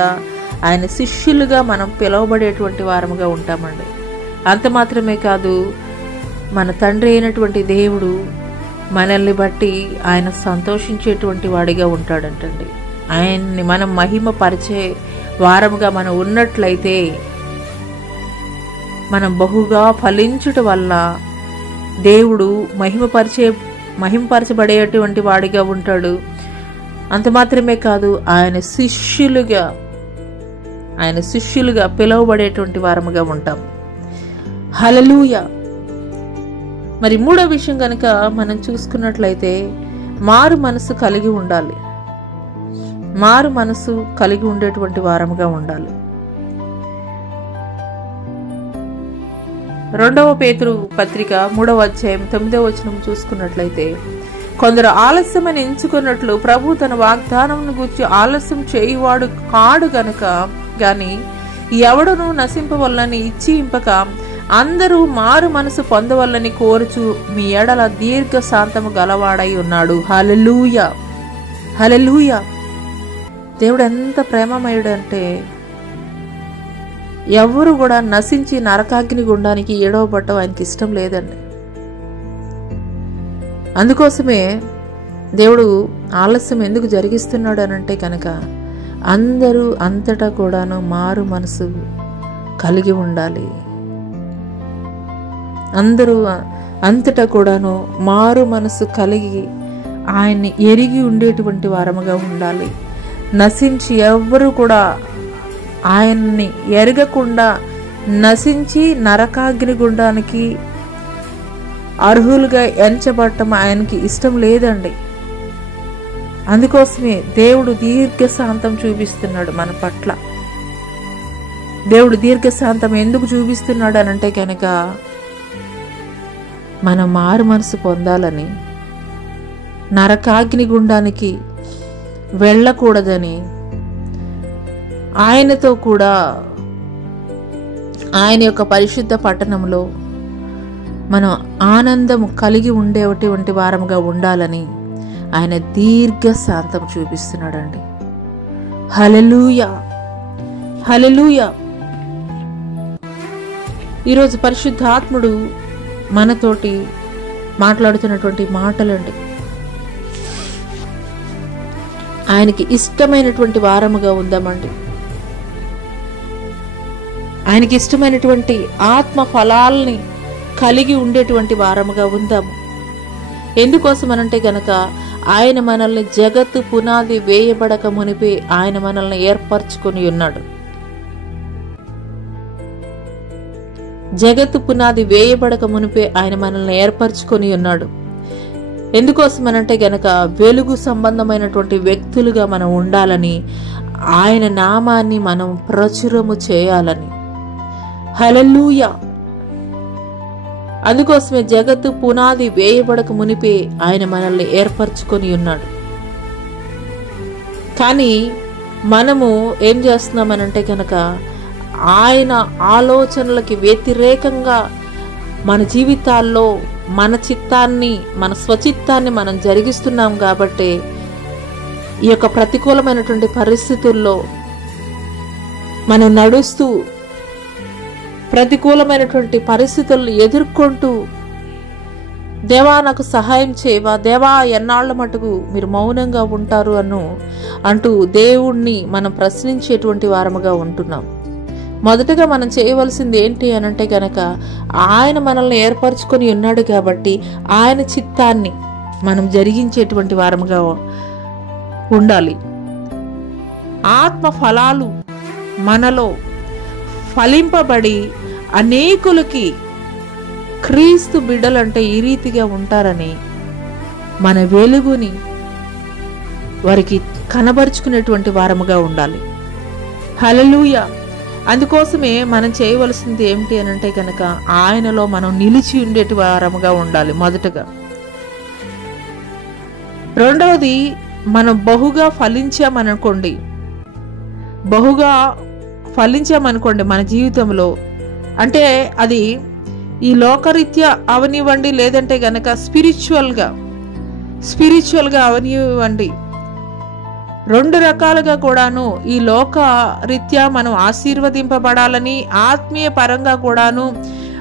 ఆయన శిష్యులుగా మనం పిలువబడేటువంటి వారముగా ఉంటామండి. అంత మాత్రమే కాదు, మన తండ్రి అయినటువంటి దేవుడు మనల్ని బట్టి ఆయన సంతోషించేటువంటి వాడిగా ఉంటాడంటండి. ఆయన్ని మనం మహిమ పరిచే వారముగా మనం ఉన్నట్లయితే మనం బహుగా ఫలించుట వల్ల దేవుడు మహిమపరచబడేటువంటి వాడిగా ఉంటాడు. అంత మాత్రమే కాదు, ఆయన శిష్యులుగా పిలువబడేటువంటి వారముగా ఉంటాం. హల్లెలూయా. మరి మూడో విషయం కనుక మనం చూసుకున్నట్లయితే, మారు మనసు కలిగి ఉండాలి. మారు మనసు కలిగి ఉండేటువంటి వారముగా ఉండాలి. 2వ పేతురు పత్రిక 3వ అధ్యాయం 9వ వచనం చూసుకున్నట్లయితే, కొందరు ఆలస్యమని ఎంచుకున్నట్లు ప్రభు తన వాగ్దానమును గూర్చి ఆలస్యం చేయువాడు కాడు గనుక గాని ఎవడును నశింపవల్లని ఇచ్చి ఇంపక అందరూ మారు మనసు పొందవల్లని కోరుచు మీ ఎడల దీర్ఘ శాంతము గలవాడై ఉన్నాడు. హల్లెలూయా, హల్లెలూయా. దేవుడు ఎంత ప్రేమమయుడు అంటే, ఎవరు కూడా నశించి నరకాగ్ని గుండానికి ఏడవబట్టం ఆయనకి ఇష్టం లేదండి. అందుకోసమే దేవుడు ఆలస్యం ఎందుకు జరిగిస్తున్నాడు అనంటే కనుక అందరూ అంతటా కూడాను మారు మనసు కలిగి ఉండాలి. అందరూ అంతటా కూడాను మారు మనసు కలిగి ఆయన్ని ఎరిగి ఉండేటువంటి వారముగా ఉండాలి. నశించి ఎవ్వరూ కూడా ఆయన్ని ఎరగకుండా నశించి నరకాగ్ని గుండానికి అర్హులుగా ఎంచబడటం ఆయనకి ఇష్టం లేదండి. అందుకోసమే దేవుడు దీర్ఘశాంతం చూపిస్తున్నాడు మన పట్ల. దేవుడు దీర్ఘశాంతం ఎందుకు చూపిస్తున్నాడు అనంటే కనుక మనం మారు మనసు పొందాలని, నరకాగ్ని గుండానికి వెళ్ళకూడదని, ఆయనతో కూడా ఆయన యొక్క పరిశుద్ధ పట్టణంలో మనం ఆనందం కలిగి ఉండేటువంటి వారముగా ఉండాలని ఆయన దీర్ఘశాంతం చూపిస్తున్నాడండి. హల్లెలూయా, హల్లెలూయా. ఈరోజు పరిశుద్ధాత్ముడు మనతోటి మాట్లాడుతున్నటువంటి మాటలండి. ఆయనకి ఇష్టమైనటువంటి వారముగా ఉందామండి. ఆయనకి ఇష్టమైనటువంటి ఆత్మ ఫలాల్ని కలిగి ఉండేటువంటి వారముగా ఉందాము. ఎందుకోసం అనంటే గనక ఆయన మనల్ని జగత్తు పునాది వేయబడక మునిపే ఆయన మనల్ని ఏర్పరచుకొని ఉన్నాడు. జగత్తు పునాది వేయబడక మునిపే ఆయన మనల్ని ఏర్పరచుకొని ఉన్నాడు. ఎందుకోసం అనంటే గనక వెలుగు సంబంధమైనటువంటి వ్యక్తులుగా మనం ఉండాలని, ఆయన నామాన్ని మనం ప్రచురము చేయాలని. హల్లెలూయా. అందుకోసమే జగత్తు పునాది వేయబడక మునిపే ఆయన మనల్ని ఏర్పరచుకొని ఉన్నాడు. కానీ మనము ఏం చేస్తున్నామనంటే కనుక ఆయన ఆలోచనలకి వ్యతిరేకంగా మన జీవితాల్లో మన చిత్తాన్ని, మన స్వచిత్తాన్ని మనం జరిగిస్తున్నాం. కాబట్టి ఈ యొక్క ప్రతికూలమైనటువంటి పరిస్థితుల్లో మనం నడుస్తూ ప్రతికూలమైనటువంటి పరిస్థితులను ఎదుర్కొంటూ, దేవా నాకు సహాయం చేయవా, దేవా ఎన్నాళ్ల మటుకు మీరు మౌనంగా ఉంటారు అంటూ దేవుణ్ణి మనం ప్రశ్నించేటువంటి వారముగా ఉంటున్నాం. మొదటగా మనం చేయవలసింది ఏంటి అనంటే గనక ఆయన మనల్ని ఏర్పరచుకొని ఉన్నాడు కాబట్టి ఆయన చిత్తాన్ని మనం జరిగించేటువంటి వారముగా ఉండాలి. ఆత్మ ఫలాలు మనలో ఫలింపబడి అనేకులకి క్రీస్తు బిడ్డలంటే ఈ రీతిగా ఉంటారని మన వెలుగుని వారికి కనబరుచుకునేటువంటి వారముగా ఉండాలి. హల్లెలూయా. అందుకోసమే మనం చేయవలసింది ఏమిటి అనంటే కనుక ఆయనలో మనం నిలిచి ఉండేటి వారముగా ఉండాలి మొదటగా. రెండవది, మనం బహుగా ఫలించామనుకోండి మన జీవితంలో, అంటే అది ఈ లోకరీత్యా అవనివ్వండి, లేదంటే గనక స్పిరిచువల్గా అవనివ్వండి, రెండు రకాలుగా కూడాను ఈ లోక రీత్యా మనం ఆశీర్వదింపబడాలని, ఆత్మీయ పరంగా కూడాను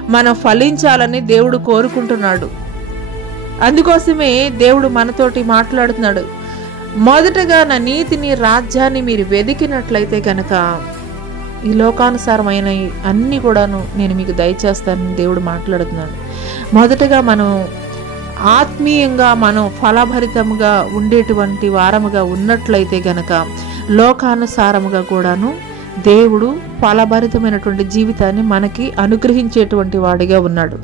మనం ఫలించాలని దేవుడు కోరుకుంటున్నాడు. అందుకోసమే దేవుడు మనతోటి మాట్లాడుతున్నాడు. మొదటగా నా నీతిని, రాజ్యాన్ని మీరు వెదికినట్లయితే కనుక ఈ లోకానుసారమైన అన్ని కూడాను నేను మీకు దయచేస్తానని దేవుడు మాట్లాడుతున్నాడు. మొదటగా మనం ఆత్మీయంగా మనం ఫలభరితంగా ఉండేటువంటి వారముగా ఉన్నట్లయితే గనక లోకానుసారముగా కూడాను దేవుడు ఫలభరితమైనటువంటి జీవితాన్ని మనకి అనుగ్రహించేటువంటి వాడిగా ఉన్నాడు.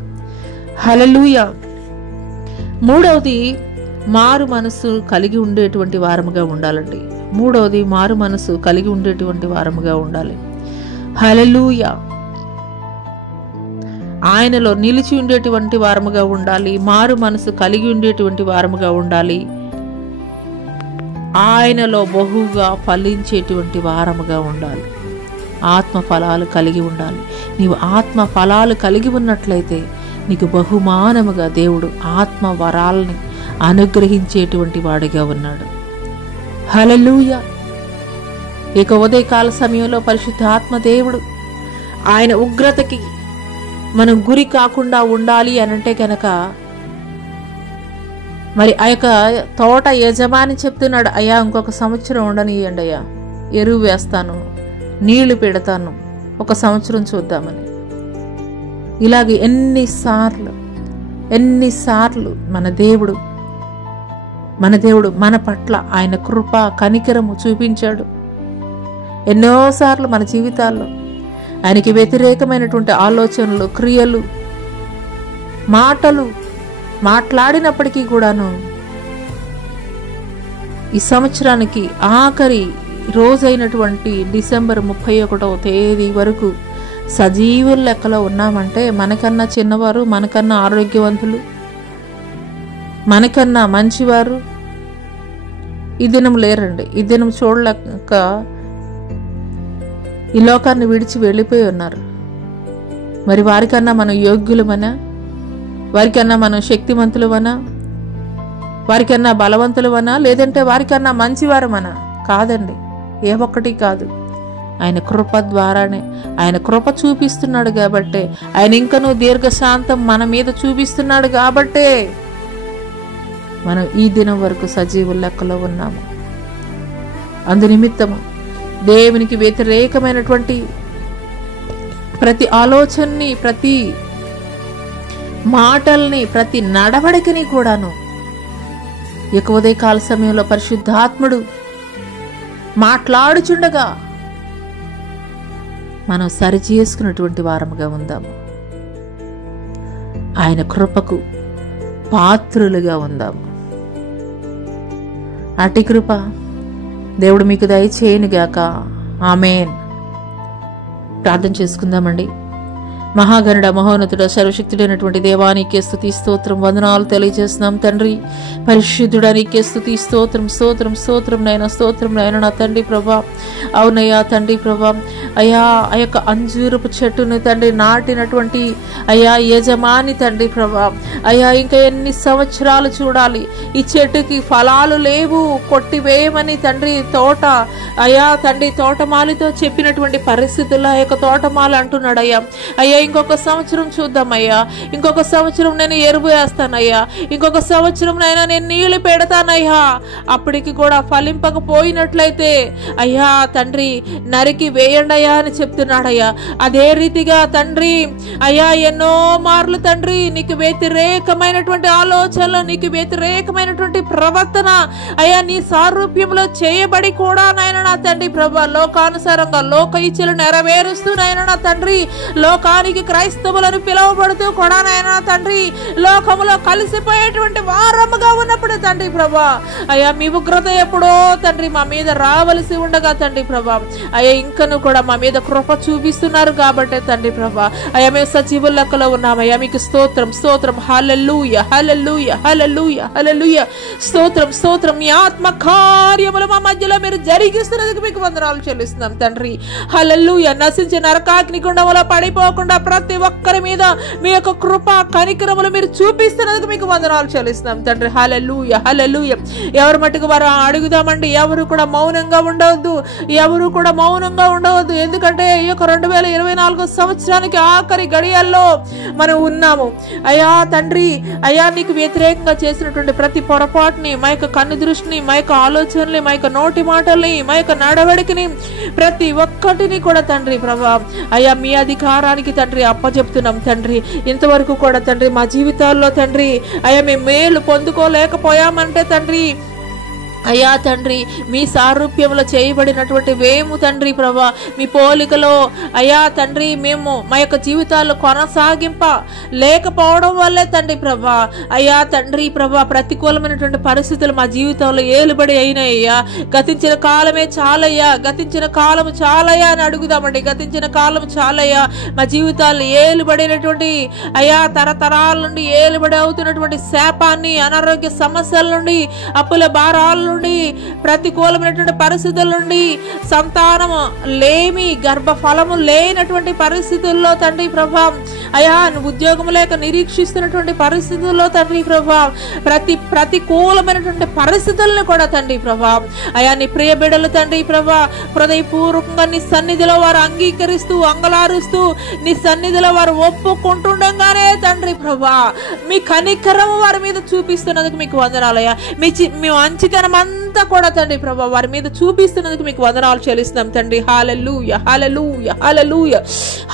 హల్లెలూయా. మూడవది, మారు మనసు కలిగి ఉండేటువంటి వారముగా ఉండాలండి. మారు మనసు కలిగి ఉండేటువంటి వారముగా ఉండాలి. హల్లెలూయా. ఆయనలో నిలిచి ఉండేటువంటి వారముగా ఉండాలి. మారు మనసు కలిగి ఉండేటువంటి వారముగా ఉండాలి. ఆయనలో బహుగా ఫలించేటువంటి వారముగా ఉండాలి. ఆత్మ ఫలాలు కలిగి ఉండాలి. నీవు ఆత్మ ఫలాలు కలిగి ఉన్నట్లయితే నీకు బహుమానముగా దేవుడు ఆత్మ వరాలని అనుగ్రహించేటువంటి వాడిగా ఉన్నాడు. హల్లెలూయా. ఇక ఉదయకాల సమయంలో పరిశుద్ధాత్మ దేవుడు ఆయన ఉగ్రతకి మనం గురి కాకుండా ఉండాలి అనంటే కనుక మరి ఆ యొక్క తోట యజమాని చెప్తున్నాడు, అయ్యా ఇంకొక సంవత్సరం ఉండనియండి అయ్యా, ఎరువు వేస్తాను, నీళ్లు పెడతాను, 1 సంవత్సరం చూద్దామని. ఇలాగే ఎన్నిసార్లు మన దేవుడు మన పట్ల ఆయన కృప కనికరము చూపించాడు. ఎన్నోసార్లు మన జీవితాల్లో ఆయనకి వ్యతిరేకమైనటువంటి ఆలోచనలు, క్రియలు, మాటలు మాట్లాడినప్పటికీ కూడాను ఈ సంవత్సరానికి ఆఖరి రోజైనటువంటి డిసెంబర్ 31వ తేదీ వరకు సజీవుల లెక్కలో ఉన్నామంటే మనకన్నా చిన్నవారు, మనకన్నా ఆరోగ్యవంతులు, మనకన్నా మంచివారు ఈ దినం లేరండి. ఈ దినం చూడలేక ఈ లోకాన్ని విడిచి వెళ్ళిపోయి ఉన్నారు. మరి వారికన్నా మనం యోగ్యులమనా? వారికన్నా మనం శక్తిమంతులమనా? వారికన్నా బలవంతులమనా? లేదంటే వారికన్నా మంచివారమనా? కాదండి, ఏ ఒక్కటి కాదు. ఆయన కృప ద్వారానే, ఆయన కృప చూపిస్తున్నాడు కాబట్టే, ఆయన ఇంకనూ దీర్ఘశాంతం మన మీద చూపిస్తున్నాడు కాబట్టే మనం ఈ దినం వరకు సజీవుల లెక్కలో ఉన్నాము. అందు నిమిత్తము దేవునికి వ్యతిరేకమైనటువంటి ప్రతి ఆలోచనని, ప్రతి మాటల్ని, ప్రతి నడవడికని కూడాను ఉదయకాల సమయంలో పరిశుద్ధాత్ముడు మాట్లాడుచుండగా మనం సరిచేసుకున్నటువంటి వారముగా ఉందాము. ఆయన కృపకు పాత్రులుగా ఉందాము. అట్టి కృప దేవుడు మీకు దయచేయనుగాక. ఆమేన్. ప్రార్థన చేసుకుందామండి. మహాగణుడ, మహోన్నతుడ, సర్వశక్తుడైనటువంటి దేవానికే స్తుతి స్తోత్రం వందనాలు తెలియజేస్తున్నాం తండ్రి. పరిశుద్ధుడా నీకే స్తుతి స్తోత్రం స్తోత్రం స్తోత్రం నైనా స్తోత్రం నైనా నా తండ్రి ప్రభా. అవునయ్యా తండ్రి ప్రభా, అయ్యా ఆ యొక్క అంజూరపు చెట్టును తండ్రి నాటినటువంటి అయ్యా యజమాని తండ్రి ప్రభా, అయ్యా ఇంకా ఎన్ని సంవత్సరాలు చూడాలి, ఈ చెట్టుకి ఫలాలు లేవు, కొట్టివేయమని తండ్రి తోట అయ్యా తండ్రి తోటమాలితో చెప్పినటువంటి పరిస్థితుల్లో ఆ యొక్క తోటమాలి అంటున్నాడు అయ్యా, అయ్యా ఇంకొక సంవత్సరం చూద్దామయ్యా, ఇంకొక సంవత్సరం నేను ఎరువు వేస్తానయ్యా, ఇంకొక సంవత్సరం నైనా నేను నీళ్లు పెడతానయ్యా, అప్పటికి కూడా ఫలింపకపోయినట్లయితే అయ్యా తండ్రి నరికి వేయండి అయ్యా అని చెప్తున్నాడయ్యా. అదే రీతిగా తండ్రి అయ్యా ఎన్నో మార్లు తండ్రి నీకు వ్యతిరేకమైనటువంటి ఆలోచనలు, నీకు వ్యతిరేకమైనటువంటి ప్రవర్తన అయ్యా నీ సారూప్యంలో చేయబడి కూడా నాయన నా తండ్రి ప్రభా లోకానుసారంగా లోక ఇచ్చలు నెరవేరుస్తూ నాయన నా తండ్రి లోకానికి క్రైస్తవులను పిలువబడుతూ కూడా నాయన నా తండ్రి లోకములో కలిసిపోయేటువంటి వారముగా ఉన్నప్పుడు తండ్రి ప్రభా అయ్యా మీ ఉగ్రత ఎప్పుడో తండ్రి మా మీద రావలసి ఉండగా తండ్రి ప్రభా అయ్యా ఇంకను కూడా మా మీద కృప చూపిస్తున్నారు కాబట్టి తండ్రి ప్రభా అయ్యా మేము సజీవుల లెక్కలో ఉన్నామయ్యా. మీకు స్తోత్రం స్తోత్రం. హల్లెలూయా హల్లెలూయా హల్లెలూయా హల్లెలూయా. స్తోత్రం స్తోత్రం. మీ ఆత్మ కార్యములు మా మధ్యలో మీరు జరిగిస్తున్నందుకు మీకు వందనాలు చెల్లిస్తున్నాం తండ్రి. హల్లెలూయా. నశించే నరకాగ్ని గుండములో పడిపోకుండా ప్రతి ఒక్కరి మీద మీ యొక్క కృప కనికరములు మీరు చూపిస్తున్నందుకు మీకు వందనాలు చెల్లిస్తున్నాం తండ్రి. హల్లెలూయా హల్లెలూయా. ఎవరి మట్టుకు వారు అడుగుదామండి, ఎవరు కూడా మౌనంగా ఉండవద్దు, ఎవరు కూడా మౌనంగా ఉండవద్దు. ఎందుకంటే ఈ యొక్క 2024 సంవత్సరానికి ఆఖరి గడియల్లో మనం ఉన్నాము అయ్యా తండ్రి. అయ్యా నీకు వ్యతిరేకంగా చేసినటువంటి ప్రతి పొరపాటుని, మా యొక్క కన్ను దృష్టిని, మా యొక్క ఆలోచనని, మా యొక్క నోటి మాటల్ని, మా యొక్క నడవడికని ప్రతి ఒక్కటిని కూడా తండ్రి ప్రభా అయ్యా మీ అధికారానికి తండ్రి అప్పచెప్తున్నాం తండ్రి. ఇంతవరకు కూడా తండ్రి మా జీవితాల్లో తండ్రి అయ్యా మేము మేలు పొందుకోలేకపోయామంటే తండ్రి అయ్యా తండ్రి మీ సారూప్యంలో చేయబడినటువంటి వేము తండ్రి ప్రభా మీ పోలికలో అయ్యా తండ్రి మేము మా యొక్క జీవితాల్లో కొనసాగింప లేకపోవడం వల్లే తండ్రి ప్రభా అయ్యా తండ్రి ప్రభా ప్రతికూలమైనటువంటి పరిస్థితులు మా జీవితంలో ఏలుబడి అయినాయ్యా. గతించిన కాలమే చాలయ్యా, గతించిన కాలం చాలయ్యా అని అడుగుదామండి. గతించిన కాలం చాలయ్యా. మా జీవితాల్లో ఏలుబడినటువంటి అయ్యా తరతరాల నుండి ఏలుబడి అవుతున్నటువంటి శాపాన్ని, అనారోగ్య సమస్యల నుండి, అప్పుల భారాల నుండి, ప్రతికూలమైనటువంటి పరిస్థితుల నుండి, సంతానము లేమి, గర్భఫలము లేనటువంటి పరిస్థితుల్లో తండ్రి ప్రభా అయ్యా ఉద్యోగం లేక నిరీక్షిస్తున్నటువంటి పరిస్థితుల్లో తండ్రి ప్రభా ప్రతికూలమైనటువంటి పరిస్థితులను కూడా తండ్రి ప్రభా అయ్యా నీ ప్రియ బిడ్డలు తండ్రి ప్రభా హృదయపూర్వకంగా నీ సన్నిధిలో వారు అంగీకరిస్తూ అంగలారుస్తూ నీ సన్నిధిలో వారు ఒప్పుకుంటుండగానే తండ్రి ప్రభా మీ కనికరము వారి మీద చూపిస్తున్నందుకు మీకు వందనాలయ్యా. మీ మంచితనం అంతా కూడా తండ్రి ప్రభా వారి మీద చూపిస్తున్నందుకు మీకు వందనాలు చెల్లిస్తున్నాం తండ్రి. హల్లెలూయా హల్లెలూయా హల్లెలూయా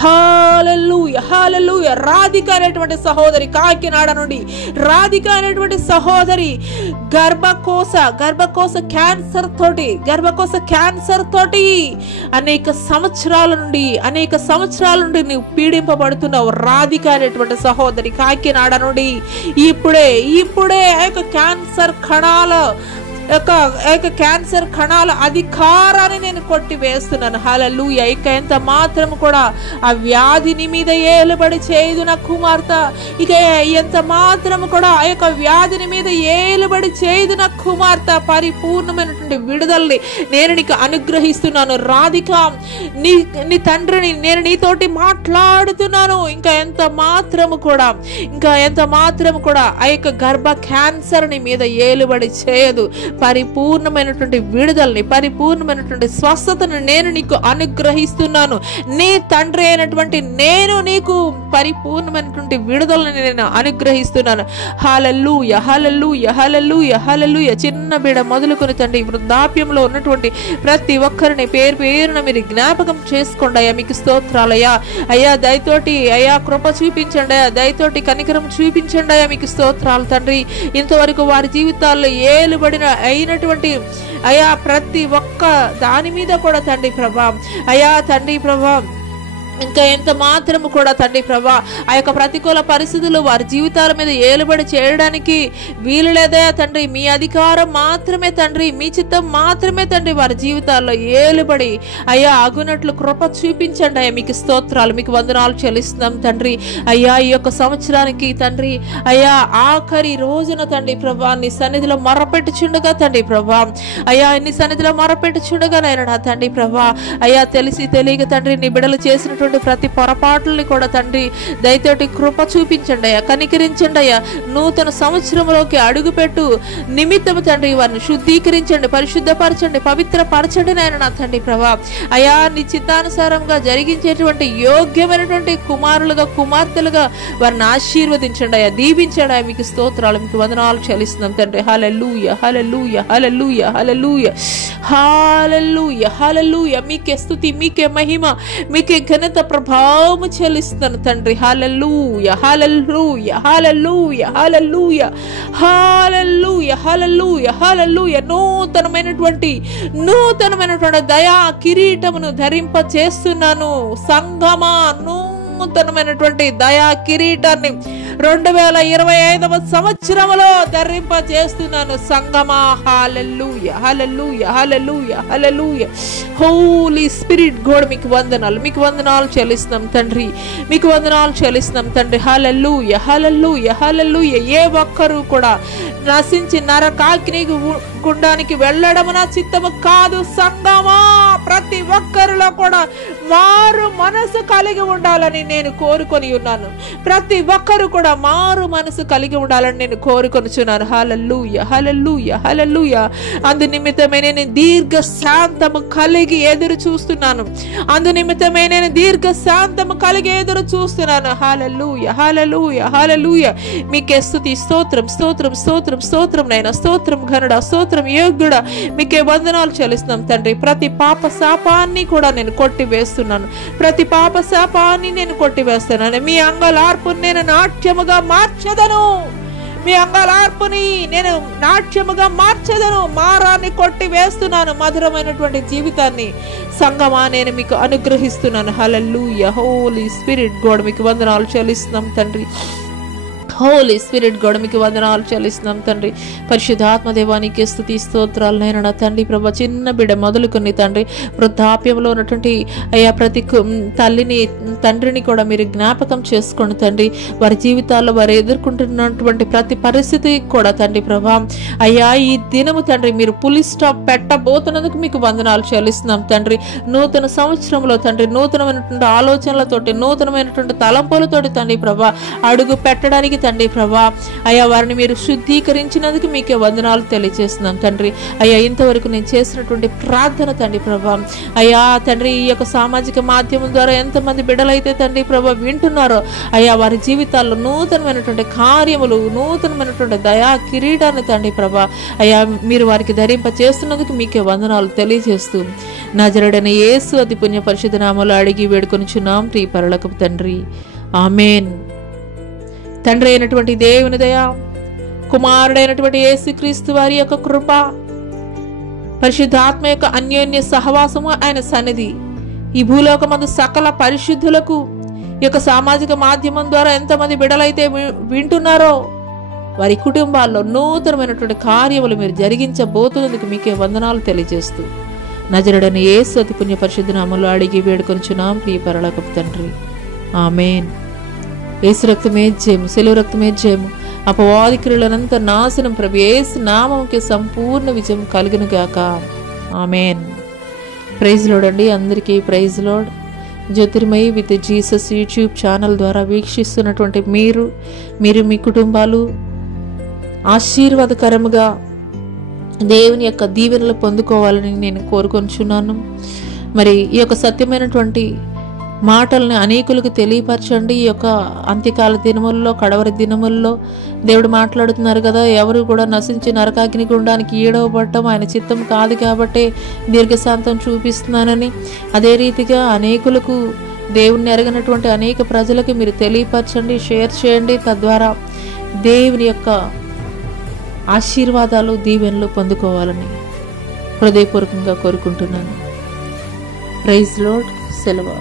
హల్లెలూయా హల్లెలూయా. రాధిక అనేటువంటి సహోదరి కాకినాడ నుండి, రాధిక అనేటువంటి సహోదరి గర్భకోశ క్యాన్సర్ తోటి అనేక సంవత్సరాల నుండి నువ్వు పీడింపబడుతున్నావు. రాధిక అనేటువంటి సహోదరి కాకినాడ నుండి ఇప్పుడే ఆ యొక్క క్యాన్సర్ కణాల అధికారాన్ని నేను కొట్టివేస్తున్నాను. హల్లెలూయా. ఇక ఎంత మాత్రం కూడా ఆ వ్యాధి నీ మీద ఏలుబడి చేయదు నా కుమార్తె. ఇక ఎంత మాత్రం కూడా ఆ యొక్క వ్యాధిని మీద ఏలుబడి చేయదు నా కుమార్తె. పరిపూర్ణమైనటువంటి విడుదలని నేను నీకు అనుగ్రహిస్తున్నాను. రాధిక, నీ తండ్రిని నేను నీతోటి మాట్లాడుతున్నాను. ఇంకా ఎంత మాత్రము కూడా ఆ యొక్క గర్భ క్యాన్సర్ ని మీద ఏలుబడి చేయదు. పరిపూర్ణమైనటువంటి విడుదలని, పరిపూర్ణమైనటువంటి స్వస్థతను నేను నీకు అనుగ్రహిస్తున్నాను. నీ తండ్రి అయినటువంటి నేను నీకు పరిపూర్ణమైనటువంటి విడుదలని నేను అనుగ్రహిస్తున్నాను. హల్లెలూయా హల్లెలూయా హల్లెలూయా హల్లెలూయా. చిన్న బిడ్డ మొదలుకొని తండ్రి వృద్ధాప్యంలో ఉన్నటువంటి ప్రతి ఒక్కరిని పేరున మీరు జ్ఞాపకం చేసుకోండి అయ్యా. మీకు స్తోత్రాలయ్యా. అయ్యా దయతోటి అయ్యా కృప చూపించండి అయ్యా, దయతోటి కనికరం చూపించండి అయ్యా. మీకు స్తోత్రాలు తండ్రి. ఇంతవరకు వారి జీవితాల్లో ఏలుబడిన అయినటువంటి అయ్యా ప్రతి ఒక్క దాని మీద కూడా తండ్రి ప్రభా, అయ్యా తండ్రి ప్రభా ఇంకా ఎంత మాత్రము కూడా తండ్రి ప్రభా ఆ యొక్క ప్రతికూల పరిస్థితులు వారి జీవితాల మీద ఏలుబడి చేయడానికి వీలు లేదయా తండ్రి. మీ అధికారం మాత్రమే తండ్రి, మీ చిత్తం మాత్రమే తండ్రి వారి జీవితాల్లో ఏలుబడి అయ్యా ఆగునట్లు కృప చూపించండి అయ్యా. మీకు స్తోత్రాలు, మీకు వందనాలు చెల్లిస్తున్నాం తండ్రి. అయ్యా ఈ యొక్క సంవత్సరానికి తండ్రి అయ్యా ఆఖరి రోజున తండ్రి ప్రభా నీ సన్నిధిలో మొరపెట్టుచుండగా తండ్రి ప్రభా, అయ్యా నీ సన్నిధిలో మొరపెట్టుచుండగా నా తండ్రి ప్రభా అయ్యా తెలిసి తెలియక తండ్రి నీ బిడ్డలు చేసినటువంటి ప్రతి పొరపాట్లని కూడా తండ్రి దయతోటి కృప చూపించండి అయ్యా, కనికరించండి అయ్యా. నూతన సంవత్సరంలోకి అడుగుపెట్టు నిమిత్తము తండ్రి వారిని శుద్ధీకరించండి, పరిశుద్ధపరచండి, పవిత్రపరచండి నాయన నా తండ్రి ప్రభా. అయ్యా నీ చిత్తానుసారంగా జరిగించేటువంటి యోగ్యమైనటువంటి కుమారులుగా కుమార్తెలుగా వారిని ఆశీర్వదించండి అయ్యా, దీవించండి అయ్యా. మీకు స్తోత్రాలు, మీకు వందనాలు చెల్లిస్తున్నాం తండ్రి. హల్లెలూయా హల్లెలూయా హల్లెలూయా హల్లెలూయా హల్లెలూయా హల్లెలూయా. మీకే స్తుతి, మీకే మహిమ, మీకే ఘనత ప్రభావము చెల్లిస్తున్నాను తండ్రి. హల్లెలూయా హల్లెలూయా హల్లెలూయా హల్లెలూయా హల్లెలూయా హల్లెలూయా హల్లెలూయా. నూతనమైనటువంటి దయా కిరీటమును ధరింప చేస్తున్నాను సంఘమా. నూతనమైనటువంటి దయా కిరీటాన్ని 2025వ సంవత్సరంలో ధరింప చేస్తున్నాను సంగమా. హల్లెలూయా హల్లెలూయా హల్లెలూయా హల్లెలూయా. హోలీ స్పిరిట్ గాడ్ మీకు వందనాలు, మీకు వందనాలు చెల్లిస్తున్నాం తండ్రి, మీకు వందనాలు చెల్లిస్తున్నాం తండ్రి. హల్లెలూయా హల్లెలూయా హల్లెలూయా. ఏ ఒక్కరు కూడా నశించి నరకాగ్ని గుండానికి వెళ్ళడం నా చిత్తము కాదు సంగమా. ప్రతి ఒక్కరిలో కూడా మారు మనసు కలిగి ఉండాలని నేను కోరుకొని ఉన్నాను. ప్రతి ఒక్కరు కూడా మారు మనసు కలిగి ఉండాలని నేను కోరుకొనుచున్నాను. హల్లెలూయా హల్లెలూయా హల్లెలూయా. అందు నిమిత్తమే నేను దీర్ఘ శాంతము కలిగి ఎదురు చూస్తున్నాను. అందు నిమిత్తమే నేను దీర్ఘ శాంతము కలిగి ఎదురు చూస్తున్నాను. హల్లెలూయా హల్లెలూయా హల్లెలూయా. మీకే స్తుతి, స్తోత్రం స్తోత్రం స్తోత్రం స్తోత్రం నైనా, స్తోత్రం ఘనుడా, స్తోత్రం యోగ్యుడా. మీకే వందనాలు చెల్లిస్తున్నాం తండ్రి. ప్రతి పాప శాపాన్ని కూడా నేను కొట్టివేస్తున్నాను, ప్రతి పాప శాపాన్ని నేను కొట్టివేస్తున్నాను. మీ అంగలార్పుని నేను నాట్యముగా మార్చదను, మీ అంగలార్పుని నేను నాట్యముగా మార్చదను. మారాన్ని కొట్టి వేస్తున్నాను. మధురమైనటువంటి జీవితాన్ని సంగమా నేను మీకు అనుగ్రహిస్తున్నాను. హల్లెలూయా. హోలీ స్పిరిట్ గాడ్ మీకు వందనాలు చెల్లిస్తున్నాం తండ్రి. హోలీ స్పిరిట్ గాడ్ మీకు వందనాలు చెల్లిస్తున్నాం తండ్రి. పరిశుద్ధాత్మ దేవానికి స్తుతి స్తోత్రాలు నైనా నా తండ్రి ప్రభా. చిన్న బిడ్డ మొదలుకొని తండ్రి వృద్ధాప్యంలో ఉన్నటువంటి అయ్యా ప్రతి తల్లిని తండ్రిని కూడా మీరు జ్ఞాపకం చేసుకోండి తండ్రి. వారి జీవితాల్లో వారు ఎదుర్కొంటున్నటువంటి ప్రతి పరిస్థితి కూడా తండ్రి ప్రభా అయ్యా ఈ దినము తండ్రి మీరు పులి స్టాప్ పెట్టబోతున్నందుకు మీకు వందనాలు చెల్లిస్తున్నాం తండ్రి. నూతన సంవత్సరంలో తండ్రి నూతనమైనటువంటి ఆలోచనలతోటి, నూతనమైనటువంటి తలంపులతోటి తండ్రి ప్రభా అడుగు పెట్టడానికి తండ్రి ప్రభా అయ్యా వారిని మీరు శుద్ధీకరించినందుకు మీకే వందనాలు తెలియజేస్తున్నాం తండ్రి. అయ్యా ఇంతవరకు నేను చేసినటువంటి ప్రార్థన తండ్రి ప్రభా అయ్యా తండ్రి ఈ యొక్క సామాజిక మాధ్యమం ద్వారా ఎంతమంది బిడ్డలైతే తండ్రి ప్రభా వింటున్నారో అయ్యా వారి జీవితాల్లో నూతనమైనటువంటి కార్యములు, నూతనమైనటువంటి దయా కిరీటాన్ని తండ్రి ప్రభా అయ్యా మీరు వారికి ధరింప చేస్తున్నందుకు మీకే వందనాలు తెలియజేస్తూ నజరేయుడైన యేసు అతి పుణ్య పరిశుద్ధ నామములో అడిగి వేడుకొనుచున్నాం ప్రియ పరలోకపు తండ్రి, ఆమేన్. తండ్రి అయినటువంటి దేవుని దయ, కుమారుడైనటువంటి యేసుక్రీస్తు వారి యొక్క కృప, పరిశుద్ధాత్మ యొక్క అన్యోన్య సహవాసము, ఆయన సన్నిధి ఈ భూలోకమందు సకల పరిశుద్ధులకు ఈ యొక్క సామాజిక మాధ్యమం ద్వారా ఎంతమంది బిడ్డలైతే వింటున్నారో వారి కుటుంబాల్లో నూతనమైనటువంటి కార్యములు మీరు జరిగించబోతున్నందుకు మీకే వందనాలు తెలియజేస్తూ నజరేయుడైన యేసు అతి పుణ్య పరిశుద్ధ నామములో అడిగి వేడుకొనుచున్నాం ప్రియ పరలోకపు తండ్రి, ఆమేన్. యేసు రక్తమే జయము, సెలవు రక్తమే జయము, అపవాది క్రియలనంత నాశనం ప్రభు యేసు నామముకి సంపూర్ణ విజయం కలుగును గాక, ఆమేన్. ప్రైజ్ లార్డ్ అండి, అందరికీ praise lord. Jyotirmayi with Jesus YouTube channel ద్వారా వీక్షిస్తున్నటువంటి మీరు మీ కుటుంబాలు ఆశీర్వాదకరముగా దేవుని యొక్క దీవెనలు పొందుకోవాలని నేను కోరుకొనుచున్నాను. మరి ఈ యొక్క సత్యమైనటువంటి మాటల్ని అనేకులకు తెలియపరచండి. ఈ యొక్క అంత్యకాల దినముల్లో, కడవరి దినముల్లో దేవుడు మాట్లాడుతున్నారు కదా, ఎవరు కూడా నశించి నరకాగ్ని గుండానికి ఈడవబడటం ఆయన చిత్తం కాదు కాబట్టి దీర్ఘశాంతం చూపిస్తున్నానని, అదే రీతిగా అనేకులకు దేవుణ్ణి ఎరగనటువంటి అనేక ప్రజలకు మీరు తెలియపరచండి, షేర్ చేయండి. తద్వారా దేవుని యొక్క ఆశీర్వాదాలు, దీవెనలు పొందుకోవాలని హృదయపూర్వకంగా కోరుకుంటున్నాను. Praise lord. సెలవు.